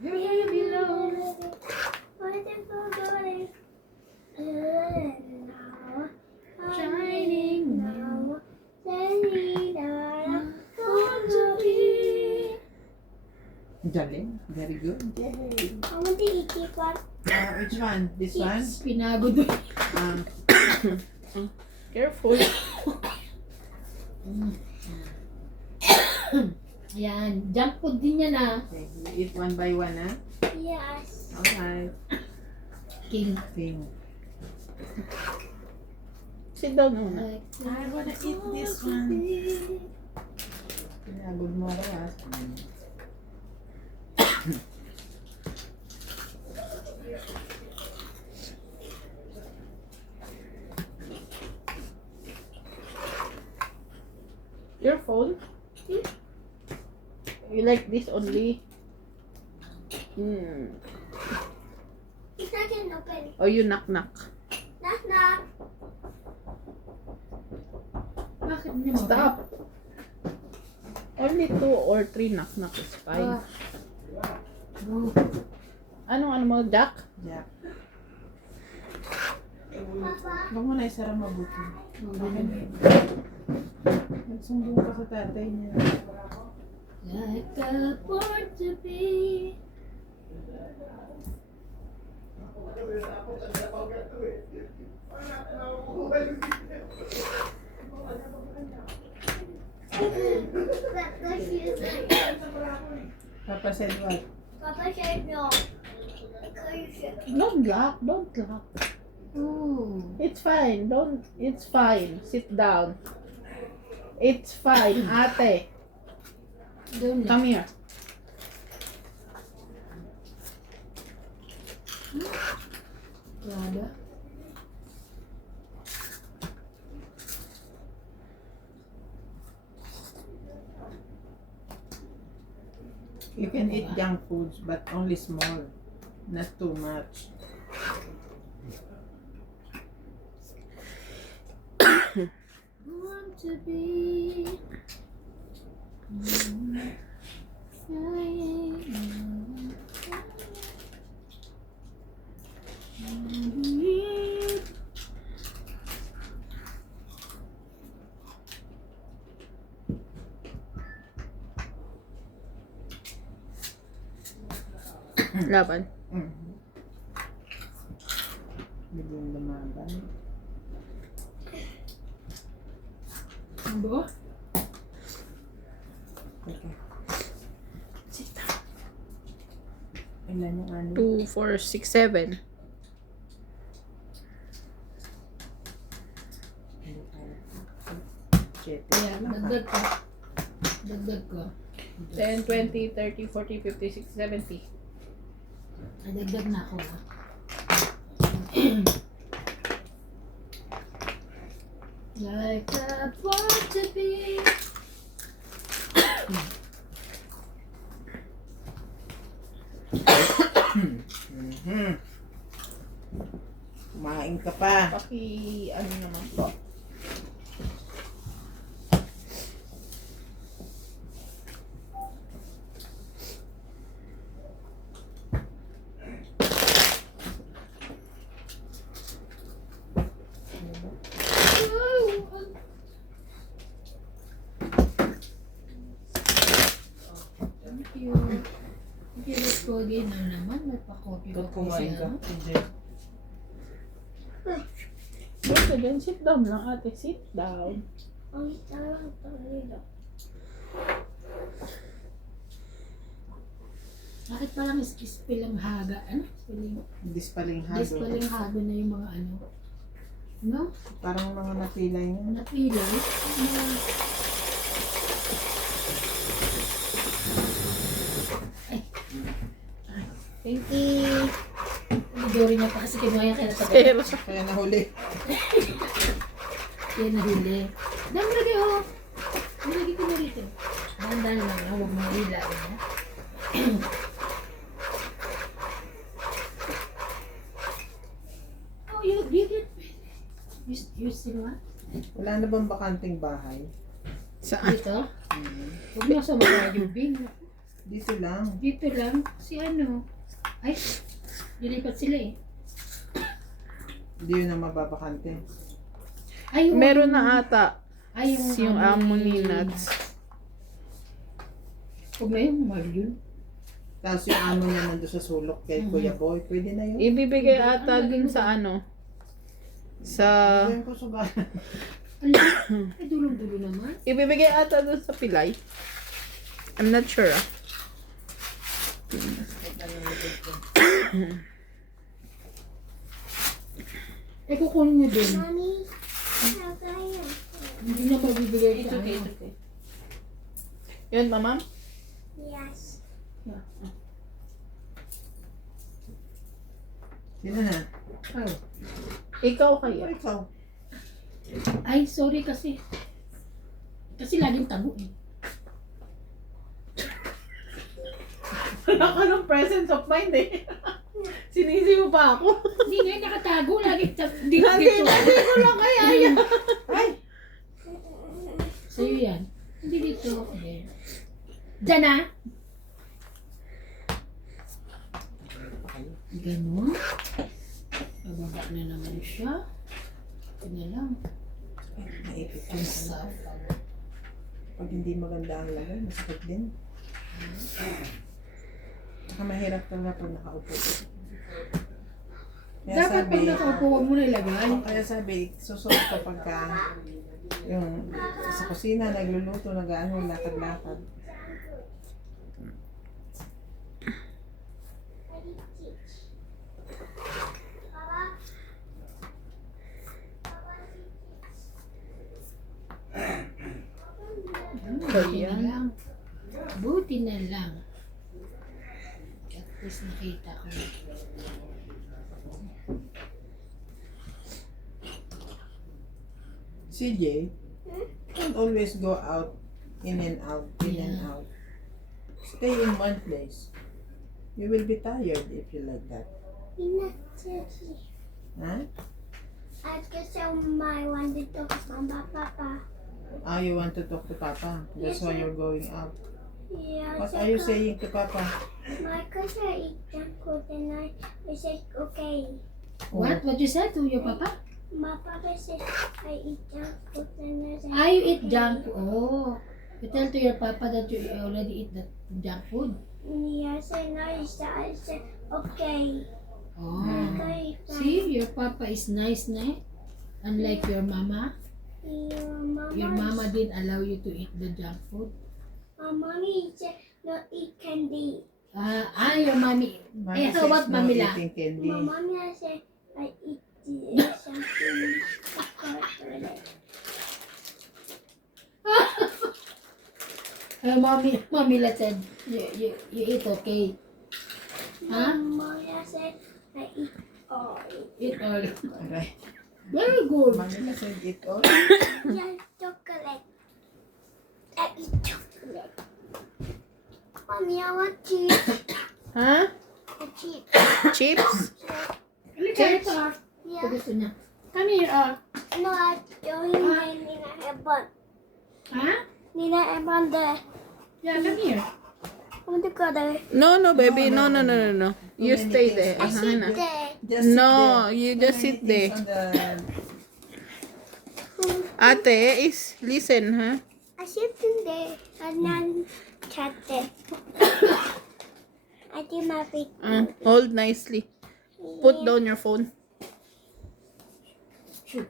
where you belong. Shining now. Galing. Very good. Yay. I want to eat this one. Which one? This one? Pinagod mo. Careful. Ayan, junk food din yan ah. Okay. You eat one by one, ha? Yes. Alright. King. King. Sit down muna. I wanna eat this one. Pinagod mo ako, ha? Your phone? You like this only? It's not gonna open. Or you knock-knock? Knock knock. Bakit niya mo? Stop! Only 2 or 3 knock-knock is fine. Ano mo, Jack? Yeah. Papa. Huwag mo na isara mabuti. Nagsumbong ka sa tatay niya. Like a born to be. That's Papa said what? Papa said no. Because Don't lock. Don't lock. Ooh. It's fine. Don't. It's fine. Sit down. It's fine, ate. Doon lang. Come here. Grabe. You can eat junk foods, but only small. Not too much. Want to be. Laban. Biglang lumaban. Ano ba? Okay. Sit down. Ilan yung ano? 2, 4, 6, 7. Hindi tayo. Siyete. Kaya, dagdag ko. Dagdag ko. 10, 20, 30, 40, 50, 60, 70. Ay, dagdag na ako ha. Like I want to be. Mhm. Kumain ka pa. Ano naman po. Thank you. Thank you, let's go again na naman. May pa-copy pa po Kumain ka. siya. Hindi. Okay, then sit down lang, ate. Sit down. ang sarang nila. Bakit parang spelling haga? Ano? Spelling Dispalinghado. hago na yung mga ano? No? Parang mga napilay niya. Napilay? Thank you. Nagdori niya pa kasi kinaya kaya natagal. Pero, Kaya nahuli. Kaya nahuli. Dami lagi oh. Nilagay ko na rito. Dahan-dahan lang ha. Huwag mong ilain ha. Oh, you get you still want? Wala na bang bakanting bahay? saan? Dito? Huwag mo sa mga yung bing. Dito lang. Dito lang. Si ano? Ay, dilipat sila eh. Hindi yun ang mababakante. Ay, Meron na ata. Ay, Yung amo ni Nats. Huwag na yung mahal yun. Tapos yung amo niya nandun sa sulok kay Kuya Boy. Pwede na yun. Ibibigay ata dun sa ano. Sa... Gawin ko sa bahay. Ala, ay dulong-dulo naman. Ibibigay ata dun sa pilay. I'm not sure ah. Eh, kukunin niya din. Mami, kaya. Hindi na mabibigay sa ano. Yun, mama? Yes. Sino na? Oh. Ikaw kaya. O ikaw. Ay, sorry kasi. Kasi laging tago eh. Wala ka ng presence of mind eh. Sinisi mo pa ako. Hindi nga, nakatago. Laging tago. Hindi ko lang kaya yan. Ay! Sa'yo yan. Hindi dito. Okay. Diyan na. Ganon. Bababa na naman siya. Ito na lang. Naipit ka Ang na. sapaw. Pag hindi maganda ang lagay, masakit din. Saka mahirap talaga pag nakaupo. Kaya Dapat pag nakaupo, huwag mo na ilagay. Kaya sabi, susunod ka pagka yung sa kusina, nagluluto, nag-ano, lakad-lakad. Tapos nakita ko. CJ, don't always go out, in and out, in and Yeah. out. Stay in one place. You will be tired if you like that. Not Turkey. Huh? I just tell my one to talk to Mama, Papa. Ah, you want to talk to Papa. That's why you're going out. Yeah, What are you saying to Papa? My cousin eat junk food and I said, okay. What? What you said to your papa? My papa said, I eat junk food and I said, Ah, you eat junk food. Oh. You tell to your papa that you already eat the junk food. Yes, and I said, okay. Oh. Okay, See, your papa is nice, ne? Unlike your mama. Your mama didn't allow you to eat the junk food. My mommy said, not eat candy. Your mommy. Mommy How about says no Mamila? eating candy. My mommy said, I eat something. chocolate. Mommy said, you eat okay. My Huh? mommy said, I eat all. Eat all. Alright. Very good. Mamila said it all. Yeah, chocolate. I eat chocolate. Mommy, I want cheese. Ha? A cheese. Chips? Halika, ito ah. Ito Yeah. gusto niya. Come here, ah. No, I'm doing my Nina Eban. Ha? Nina Eban there. Yeah, come here. I want to go there. No, baby. No. You Too many stay things. there. I sit Hana. there. Just sit No, there. you Too just many sit things there. on the- Ate is listen, ha? I sit in there and then chat there. I do my big. Hold nicely. Put down your phone. Shoot.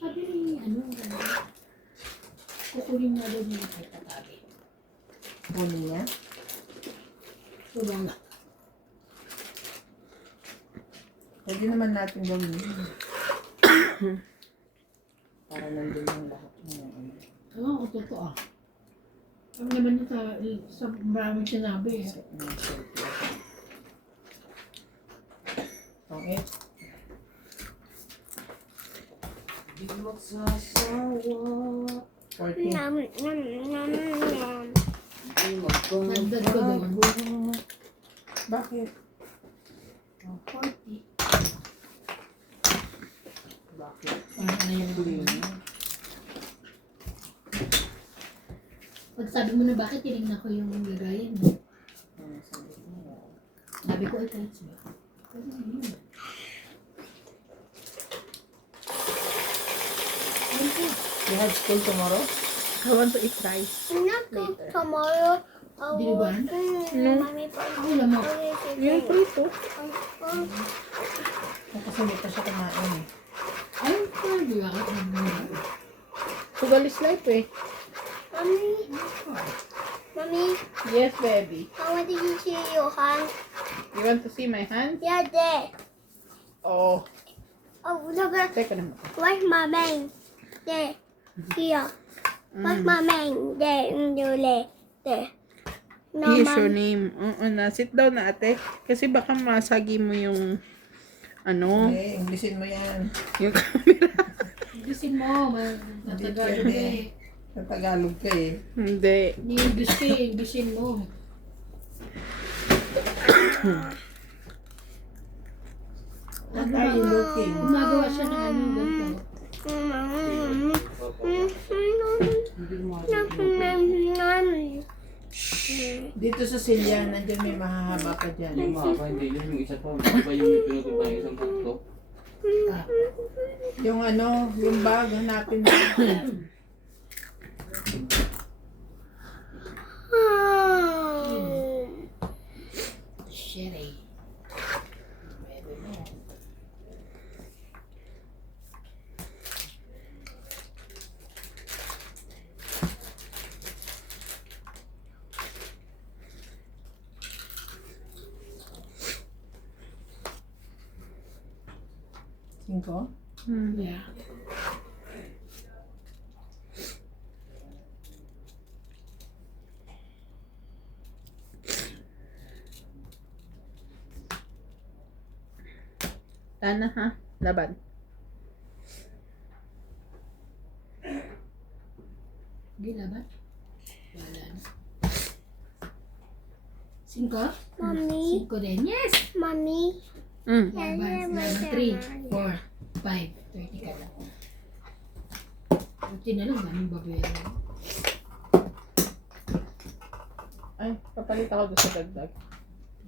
Sabi ni, kukunin nga daw niya kay Tatabi. Kunin niya. Wala nga. Pwede naman natin gawin. Para nandun yung lahat ng ano. Oo, totoo ah. Ang naman yun sa maraming sinabi eh. Set ng selfie. Pangit. Di magsasawa. 14. Nom, nom, nom, nom. Di Nagdag ko doon. magbabago. Bakit? 40. Bakit? Parang na yung Clean. Pag sabi mo na bakit, tinignan ko yung lagayan mo. Ano sabi mo? Sabi ko, ito it's me. Ano yun? You have school tomorrow? I want to eat rice. Not go tomorrow. I Di ba? will No. Mommy, Ako lang mo. Yung prito. Kasi hindi pa siya kumain eh. Ay, pwede ako. Sugar is life, eh. Mommy, Yes, baby. I want to see your hand. You want to see my hand? Yeah, there. Oh, Oh, look at teka naman. where's my man? There. Here. Where's my man? There. There. No, Here's your Mom. name. Oo na. Sit down na, ate. Kasi baka masagi mo yung ano, Eh, Englishin mo yan. yung camera. Gusin mo, Hindi natagalog pwede. eh. Sa Tagalog ka eh. Hindi. Ni-English ka eh, Englishin mo. What are you looking? Gumagawa siya ng ano, ganito. Hindi mo Dito sa Silya, nandiyan may mahahaba pa dyan. yung mahaba, hindi yun. Yung isa pa, iba yung pinag-iba yung isang punto. Yung ano, yung bag, hanapin mo. Sherry. Pwede mo. Cinco? Yeah. Tana ha? Laban. Hindi laban. Wala na. 5? Mommy, 5 din. Yes! mommy. Laban. 3, 4, 5. 30 ka lang. 30 na lang. Daming babayaran. Ay, papalit ako doon sa dagdag.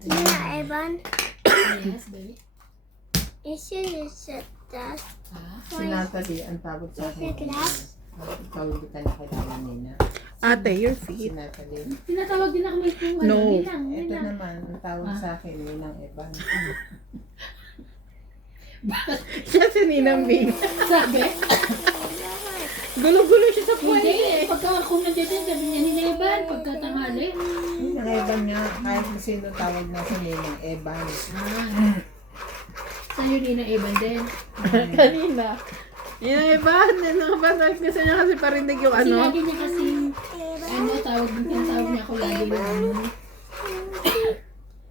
Yeah, Evan. Yes, baby. You should set that. Ah, Si Natalie, ang tawag sa akin. Is it glass? Ikaw hindi ka nakilala nina. Ate, your Si feet. Natalie. tinatawag din ako may kung No. Nilang. Ito naman, ang tawag sa akin, Ninang Evan. Siya si Ninang Bing. Sabi? Gulo-gulo siya sa Hindi. puwede. Pagka ako nandiyan din, sabi niya ni Evan, pagkatanghali. Ninang Evan nga, kahit kung sino tawag na sa Ninang Evan. Ah. Sa'yo din na Evan din. Kanina. Ninang Evan. Ninang Evan. Gusto niya kasi parinig yung Kasi ano. lagi niya kasi, tawag din kang tawag niya ako lagi yung ano.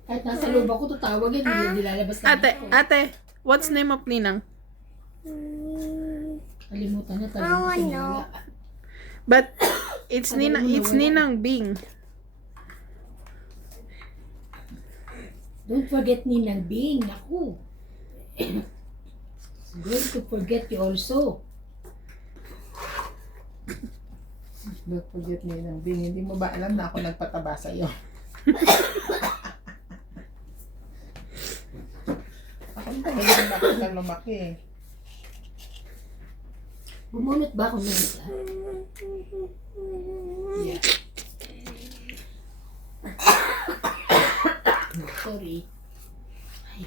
Kahit nasa loob ako, tatawagin, hindi lalabas na Ate, ako. ate. What's name of Ninang? Kalimutan na, I talagang wanna kasi know. wala. But it's Ninang Bing. Don't forget Ninang Bing, naku. Going to forget you also. Don't forget Ninang Bing. Hindi mo ba alam na ako nagpataba sa'yo? Ako tahilan na ako lang lumaki. Bumunot ba ako ng isa? Yeah. Sorry. Ay.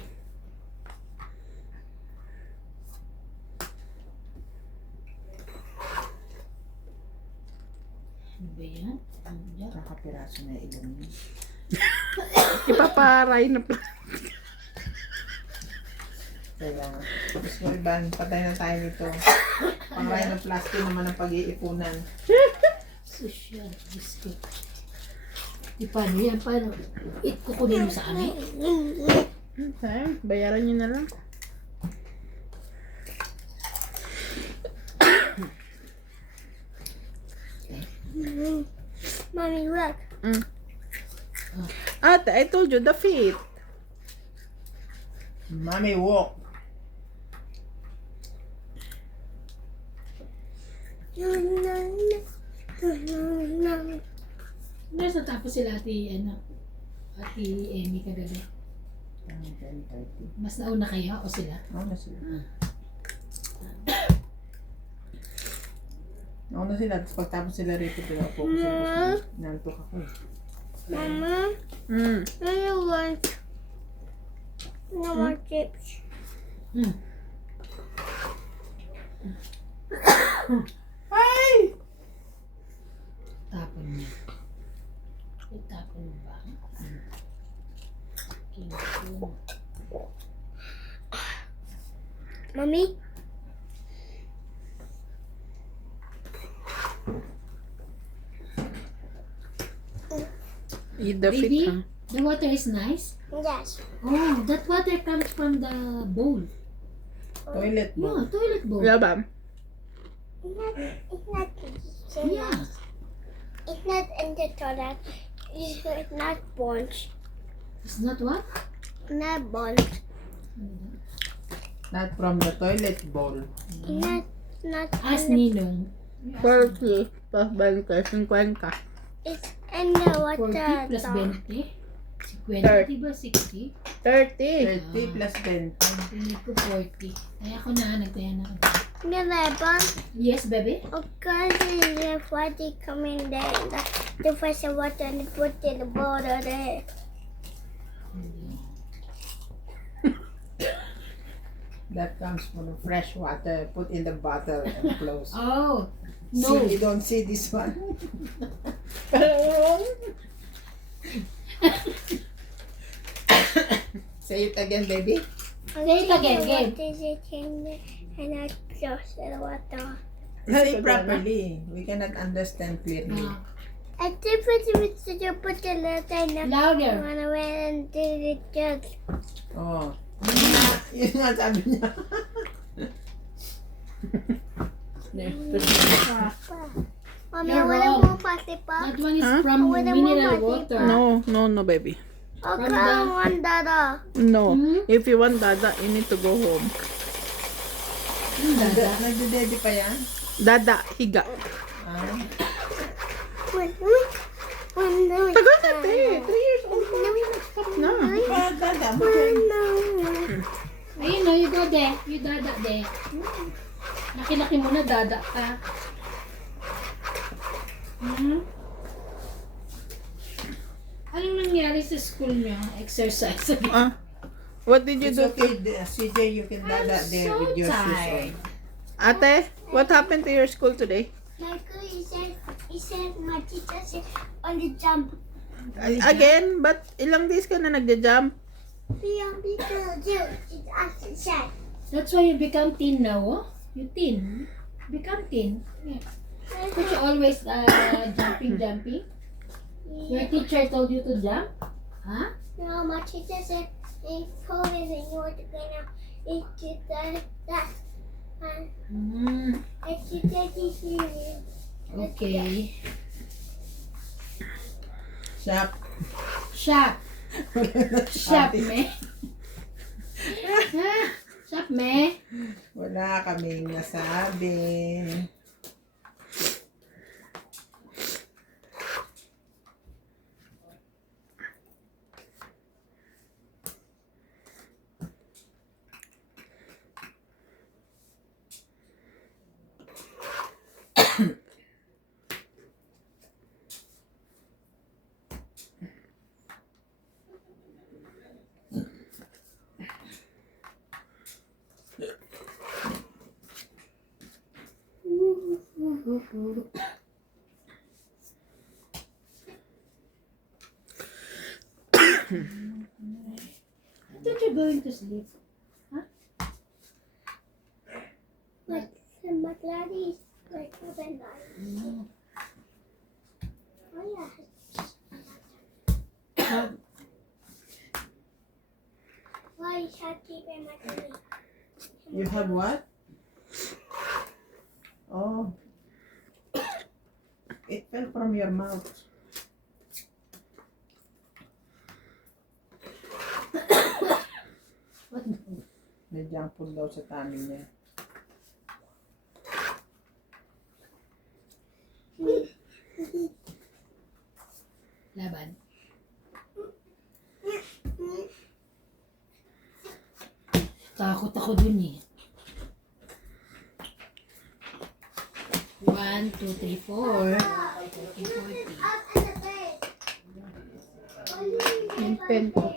Ano ba yan? Ano yan? Nakapiraso na ilong niya. Ipaparay na Kailangan. Tapos mo iban, patay na tayo nito. Pangray ng plastic naman ang pag-iipunan. Social. Diyos ko. Di paano yan? Paano? Kukunin mo sa amin? Sayang, bayaran niyo na lang. Mommy, look. Ate, I told you, the feet. Mommy, walk. No, no, no. No, no. Nasa tapos sila ati Amy kagabi. 10:30. Mas nauna kayo o sila? Ako na sila. Ako na sila. Tapos pagtapos sila rito, pinapokus ako. Nantok ako eh. Mama, I want no more chips. Ay! Tapon niya. Itapon mo ba? King Kong. Mommy, Eat the Baby, feet, huh? the water is nice. yes. Oh, that water comes from the bowl. Toilet Yeah, mo. toilet bowl. Laban. It's not Yeah. It's not in the toilet. It's not sponge. It's not what? Not sponge. Not from the toilet bowl. Not Ask in the, Ninong. 40 plus 20, 50. it's in the 40 water. plus though. 20. 50, diba? 60? 30. 30 plus 20. Hindi ko 40. Kaya ako na, nagtaya na ako. Never. Yes, baby? Of course, the water coming there. The fresh water and put in the bottle there. That comes from the fresh water. Put in the bottle and close. Oh, no. See, you don't see this one. Say it again, baby. Say it again, game. What is it in there? And I close the water. Say it properly. We cannot understand clearly. Ah, I think you put the letter in the louder. one away and did it just. Oh. Yun nga sabi niya. Mommy, You're wala wrong. mo pati pa. That one is Huh? from Wala mo mineral mati water. No, baby. Okay, From the- one dada. No. Hmm? If you want dada, you need to go home. Nagde-daddy pa yan? Dada, higa. Ah. Tagal na, te. 3 years old pa. Stop na. Dada mo dyan. Ayun no, you go there. You dada there. Laki-laki mo na, dada ka. Hmm? Anong nangyari sa school niyo? Exercise. What did you It's do? okay, CJ, you can dada I'm there so with your shoes tired. on. Ate, what happened to your school today? Michael, he said my teacher said on the jump. Again, but ilang days ka na nagja-jump? That's why you become thin now, oh? You thin. Become thin. Yeah. But you always jumping. Your teacher told you to jump? Huh? No, my teacher said he told me that you were gonna eat that. Mm, And she said he okay. Shop. Shop. Shop, me. Shop, me. Wala kaming nasabi. I thought you're going to sleep. But my daddy is like open eyes. Oh yeah. Why is that keeping my daddy? You have what? Oh. It fell from your mouth. What? May junk food daw sa tummy niya. Laban. Takot ako dun eh. 1, 2, 3, 4. 40. Yung pen ko.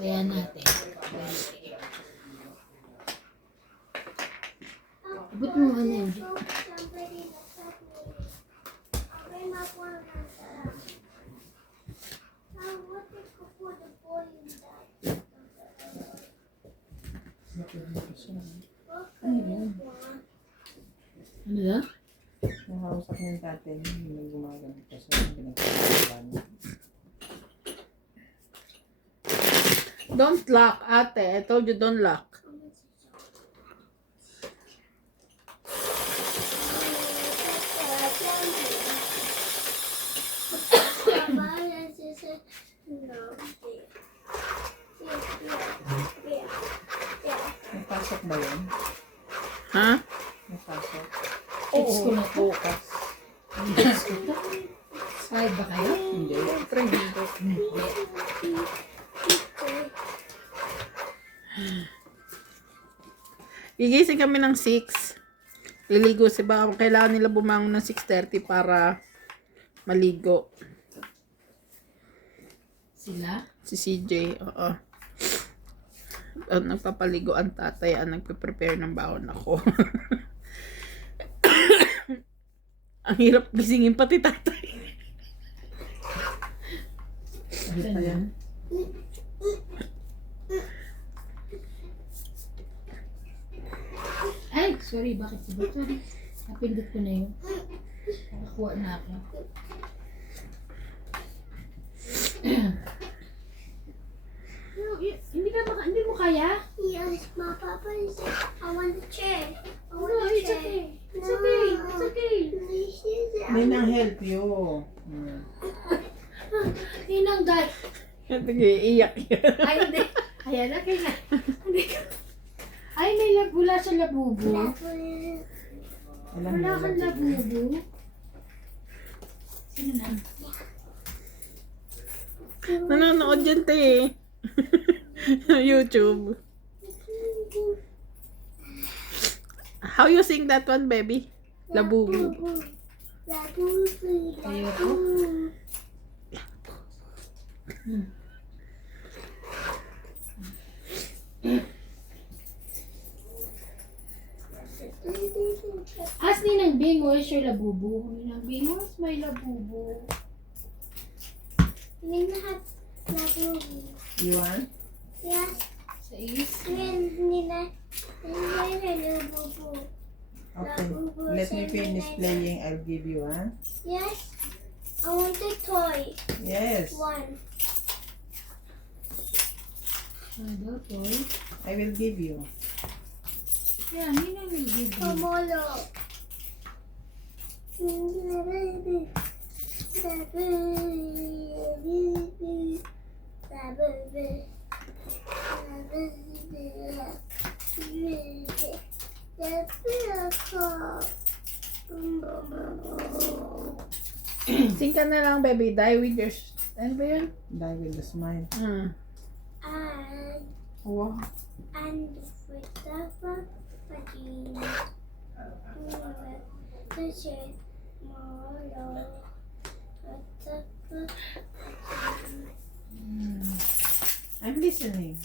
Kaya natin. Abot mo ano yun. Ano ba? Nakausap niya yung tatay niya, may gumagamit pa siya. Pinagkakalaan niya. Don't lock, ate. I told you don't lock. May pasok ba yun? Ha? May pasok. Kids ko na to. Bukas. Kids ko to. Slide ba kayo? Hindi. Gigising kami ng 6. Liligo si ba. Kailangan nila bumangon ng 6:30 para maligo. Sila? Si CJ, oo. Nagpapaligo ang tatay, ang nagpe-prepare ng baon ako. Ang hirap gisingin pati tatay. Ano pa yan? Ay, sorry, bakit ba? Sorry. Napindot ko na yun. Nakakuha na ako. Hindi mo kaya? Yes, my papa is. I want the chair. I want No, the it's chair. okay. It's okay. It's okay. This is Ninang help you. Ninang dahil. Sige, iyak yan. Ay, hindi. Ayan na, kaya na. Ay, may wala sa labubo. Alam Wala mo, kang labubo. Sino na? Nanonood dyan, te. YouTube. How you sing that one, baby? Labubu. Labubu. Ayoko. As Ninang Bing, where's your labubo? Ninang Bing, where's my labubo? Nina have labubu. You want? Yes, Sa is? Nina. Nina labubu. Okay. Let me finish playing. I'll give you, huh? Yes, I want a toy. Yes. One. Ano, toy? I will give you. Yeah, Ninang will give you. Tomorrow. Sing ka na lang, baby. Die with your... Ano ba yun? Die with a smile. Wow. And with the vagina. The shape tomorrow. I'm listening.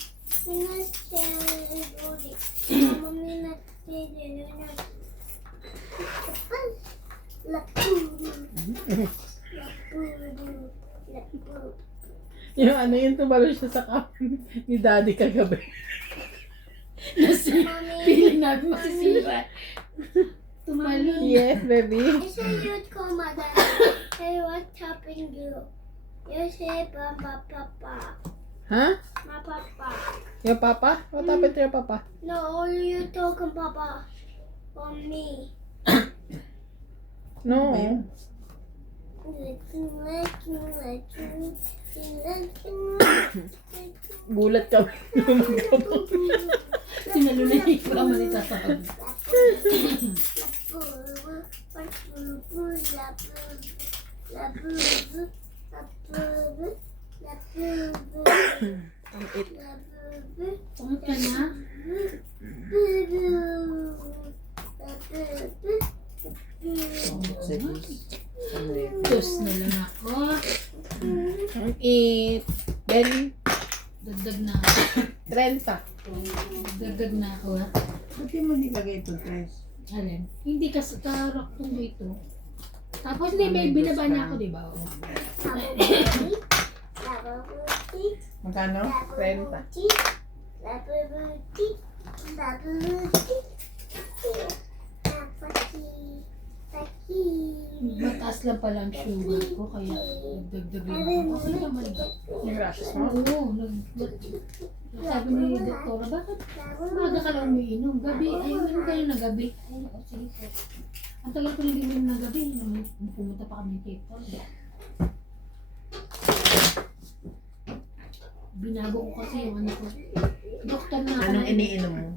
Yung ano yun, tumalo siya sa kami ni daddy kagabi. Feeling namin masisira. Tumalon. Yes, baby. It's a youth coma that hey, what's happening you? You say Mama Papa. Huh? My Papa. Your papa? What happened to your papa? No, only you talking Papa. For me. No. Gulat kami. Sinalo na yung iba malita sa akin. Tungkol ka na? Diyos na lang ako. Ang eat. Then, Dagdag na ako. 30. Dagdag na ako ha. Ba't di mo nilagay ito, Tres? Alin? Hindi kasi karaktong dito. Tapos hindi, may binaba na ako, di ba? Oo. Magkano? 30. Mataas lang pala ang sugar ko, kaya nagdagdag lang ako. Okay naman. Yung rashes mo? Oo, sabi ni doktora, bakit umaga ka lang umiinom? Gabi, ay umiinom kayo na gabi. Ay, sige po. Ang tagal ko hindi umiinom na gabi, nung pumunta pa kami kay Paul. Binago ko kasi yung ano ko. Doktor na ako. Anong iniinom mo?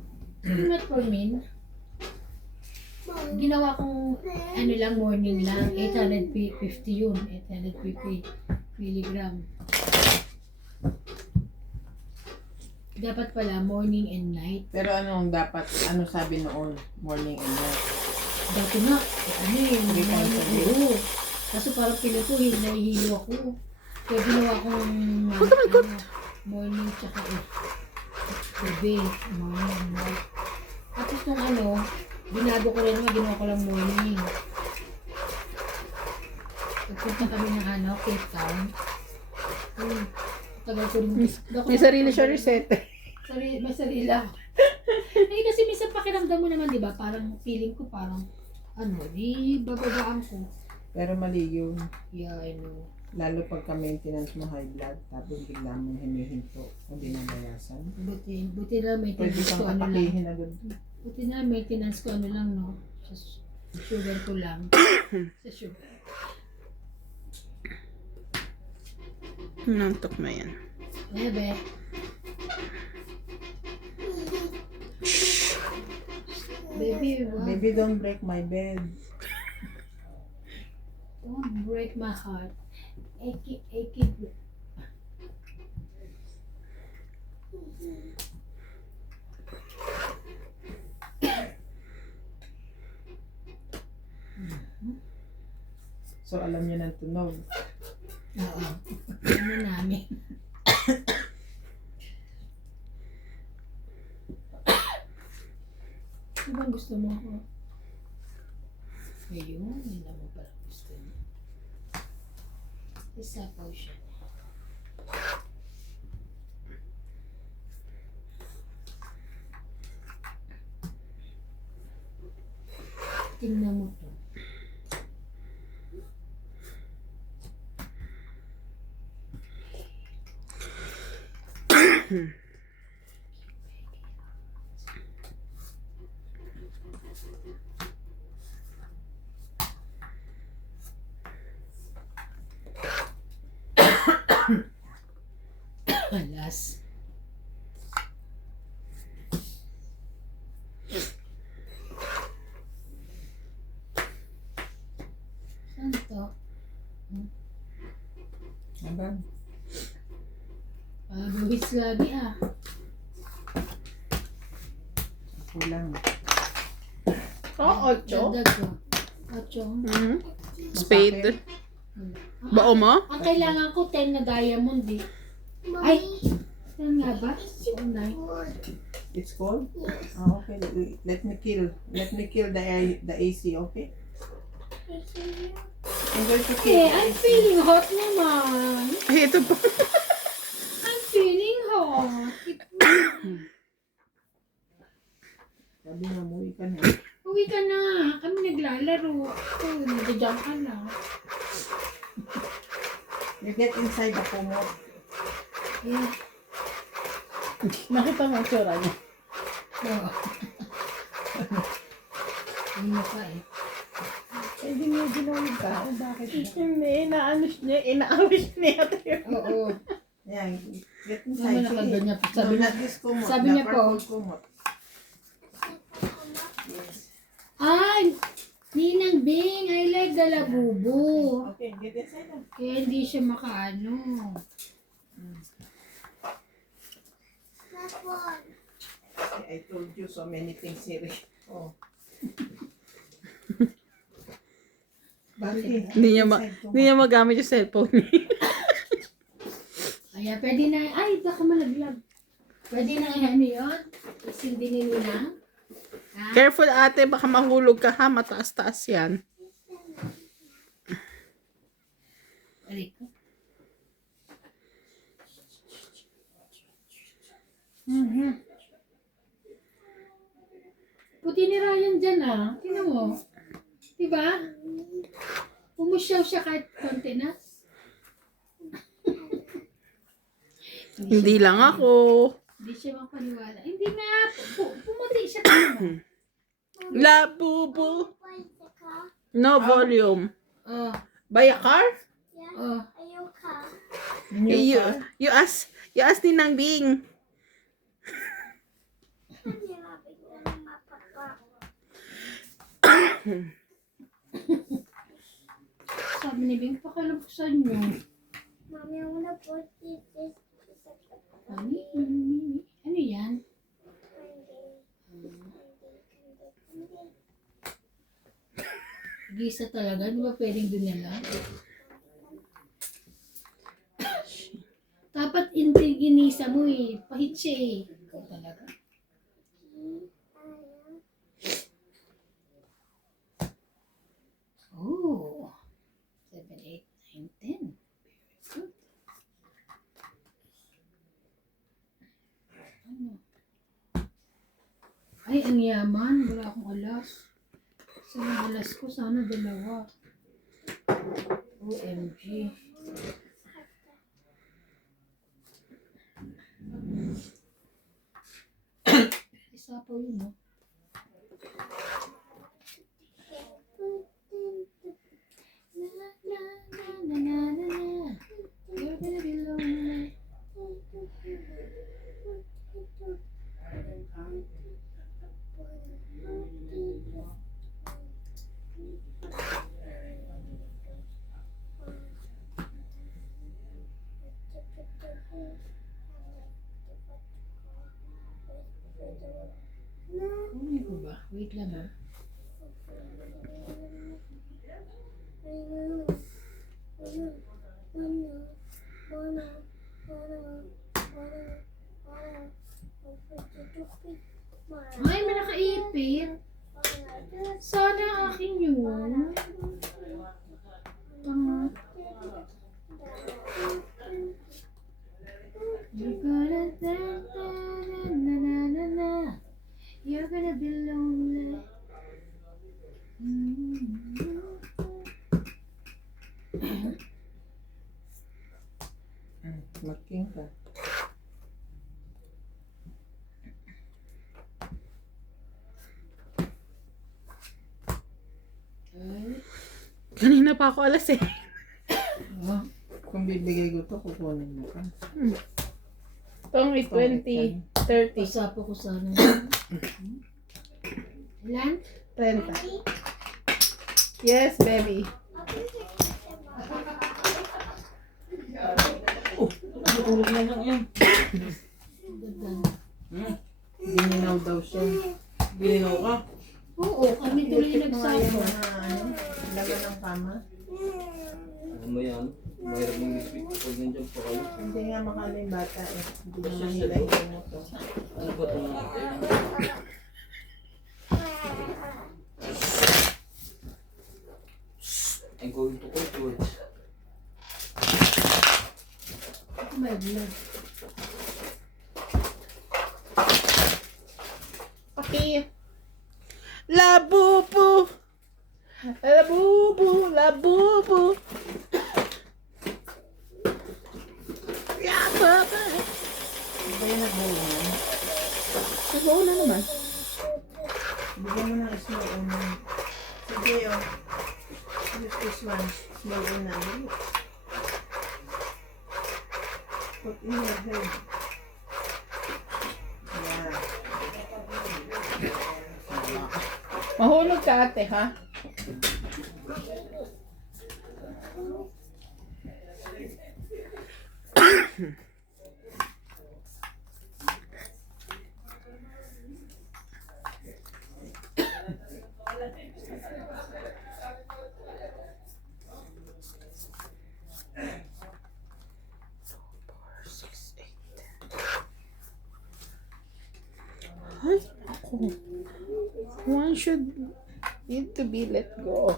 Metformin. Ginawa kong ano lang, morning lang. 850 yun. 850 milligram. Dapat pala morning and night. Pero anong dapat, ano sabi noon? Morning and night. Dati nga, ano yun, Three times a day. oo. Kaso parang pinutuhin, nahihilo ako. Kaya ginawa kong morning tsaka gabi, morning and night. Tapos nung ano, binago ko rin nga, ginawa ko lang morning. Pagpunta kami ng ano, Cape Town. Tagal ko rin. May sarili siya reset. May sarili ako. Eh kasi minsan pakiramdam mo naman, di ba? Parang feeling ko parang, ano, di bababaan ko. Pero mali yun. Yeah, I know. Lalo pagka maintenance mo high blood, tapos bigla mong hinihinto o binabayasan. Buti na Pwede maintenance kang ko ano lang. atakihin agad. Buti na maintenance ko ano lang, no? Sa sugar ko lang. Sa sugar. Nantok na yan. Bebe. Baby, what? Baby, don't break my bed. Don't break my heart. Achy. So, alam niya ng tunog. Oo. Ano namin. Ano bang gusto mo? Ayun, yun naman pala gusto mo. Isapaw siya. Tingnan mo to. Alas. Saan to? Aba, Buwis lagi ah. ako lang. Oo, 8. Dagdag ko. 8. Mhm. Spade. Bao mo? Ang kailangan ko 10 na diamond eh. Ay! 10 nga ba? O 9. It's cold? Ah, okay. Let me kill the AC, okay? I'm going to kill Eh, the I'm AC. feeling hot naman. Ay, ito pa. I'm feeling hot. Sabi nga, umuwi ka na. Uwi ka na. Kami naglalaro. Nagdadyan ka na. You get inside the kumot. Yeah. Nakita mo ang tsura niya. Oo. Hindi na pa eh. Hindi niya ginawin ka. O bakit? Hindi, inaawis niya. Oo. Yan, get Mama inside. nakagod niya po. No, Sabi niya, not this kumot. sabi the niya po. purple kumot. Yes. ay! Ninang Bing, I like the labubo. Okay, get inside na. Kaya hindi siya makaano. I told you so many things here. Oh. Bakit? Hindi niya magamit yung cellphone niya. Kaya pwede na, ay, baka malaglag. Pwede na ano yun? Isindinin mo na. Ha? Careful ate, baka mahulog ka ha. Mataas-taas yan. Aray ko. Puti ni Ryan dyan ah. Tingnan mo. Diba? Umusyaw siya kahit konti na. Hindi lang ako. Hindi siya mapaniwala. Hindi na. Pumuti siya talaga. Labubu. No volume. Oh. Buy a car? Oh. You ask ni Nang Bing. Sabi ni Bing, pakalabuksan nyo. Mommy, I wanna put this. Ano yan? Gisa talaga. Di ba pwedeng dinala? Dapat inisa mo eh. Pahit siya eh. Ikaw talaga. Oh. 7, 8, 9, 10. Very good. Ano? Ay, ang yaman. Wala akong alas. Sa alas ko, sana dalawa. OMG. Isa po yun, no? Na, na, na, na, na, na, na. You're gonna be lonely. Ano ko ba? Wait lang, ha? Ay, may nakaipit. Sana akin yun. Tama. You're gonna na na na na. You're gonna be lonely. Making ka. Kanina pa ako alas eh. Oh, kung bibigay ko to, kukunin mo ka. Itong 20, 30, Pasapo ko sana. Ilan? 30. Yes, baby. Tulog na lang yan. Gininaw daw siya. Bilinaw ka. Oo, kami tuloy nagsapo. Laman ng kama. Ano mo yan? Mahirap yung biscuit pag nandiyan pa kayo. Hindi nga makano yung bata eh. Hindi na mahilay mo to. Ano ba ito mga I'm going to call George. May vlog. Okay. Labubu. Labubu. Labubu. Yeah, papa. Ano ba yung nagbulan? Nagbawa na naman. Bigyan mo ng small onion. Sige oh. Use this one. Small onion. Put in your head. Yeah. Mahulog ka ate, ha? Ay, ako. One should need to be let go.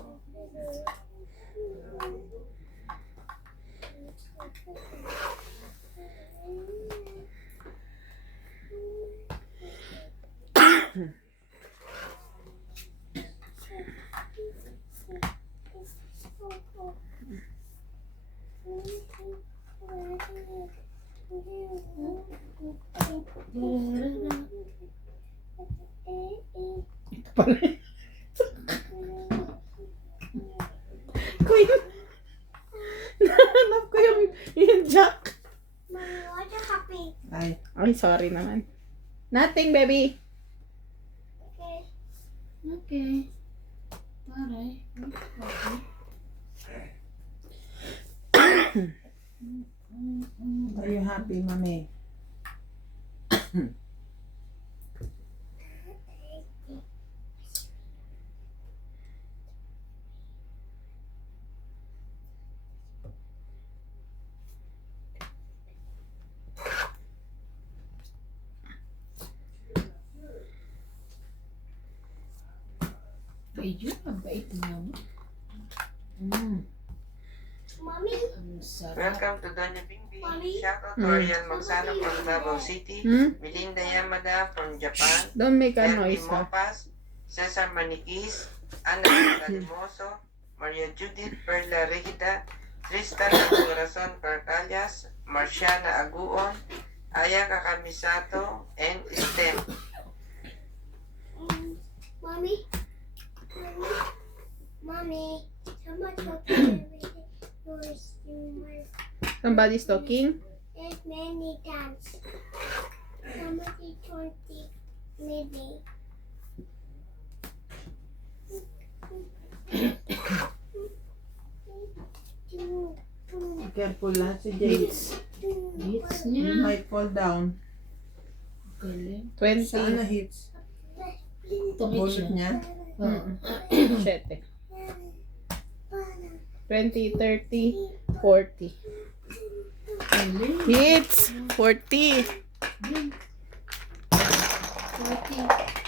Ito pala. Kuya. Nahanap ko yung jack. Mommy, what's your happy? Ay. Ay, sorry naman. Nothing, baby. Okay. Okay. Taray. Okay. Are you happy, mommy? Ayun, ang bait naman. Mommy, Ang sarap. Welcome to Doña Bingbi. Mommy? Shoutout to Ariel Magsano from Davao City. Hmm? Melinda Yamada from Japan. Don't make a Ernie noise, ha? Mopas. Cesar Maniquis. Ana Calimoso. Maria Judith Perla Regida. Tristan Corazon Carcallas, Marciana Aguon, Aya Kakamisato, and Stem. Mommy, mommy, how much okay yours in my Somebody's talking. there's many times. Somebody 20 maybe. Careful lang si Jade. Hits You niya. might fall down. Galing. 20. Saan na hits? Itong hits Bullet niya. niya? Oo. 7. 20, 30, 40. Galing. Hits! 40. 40.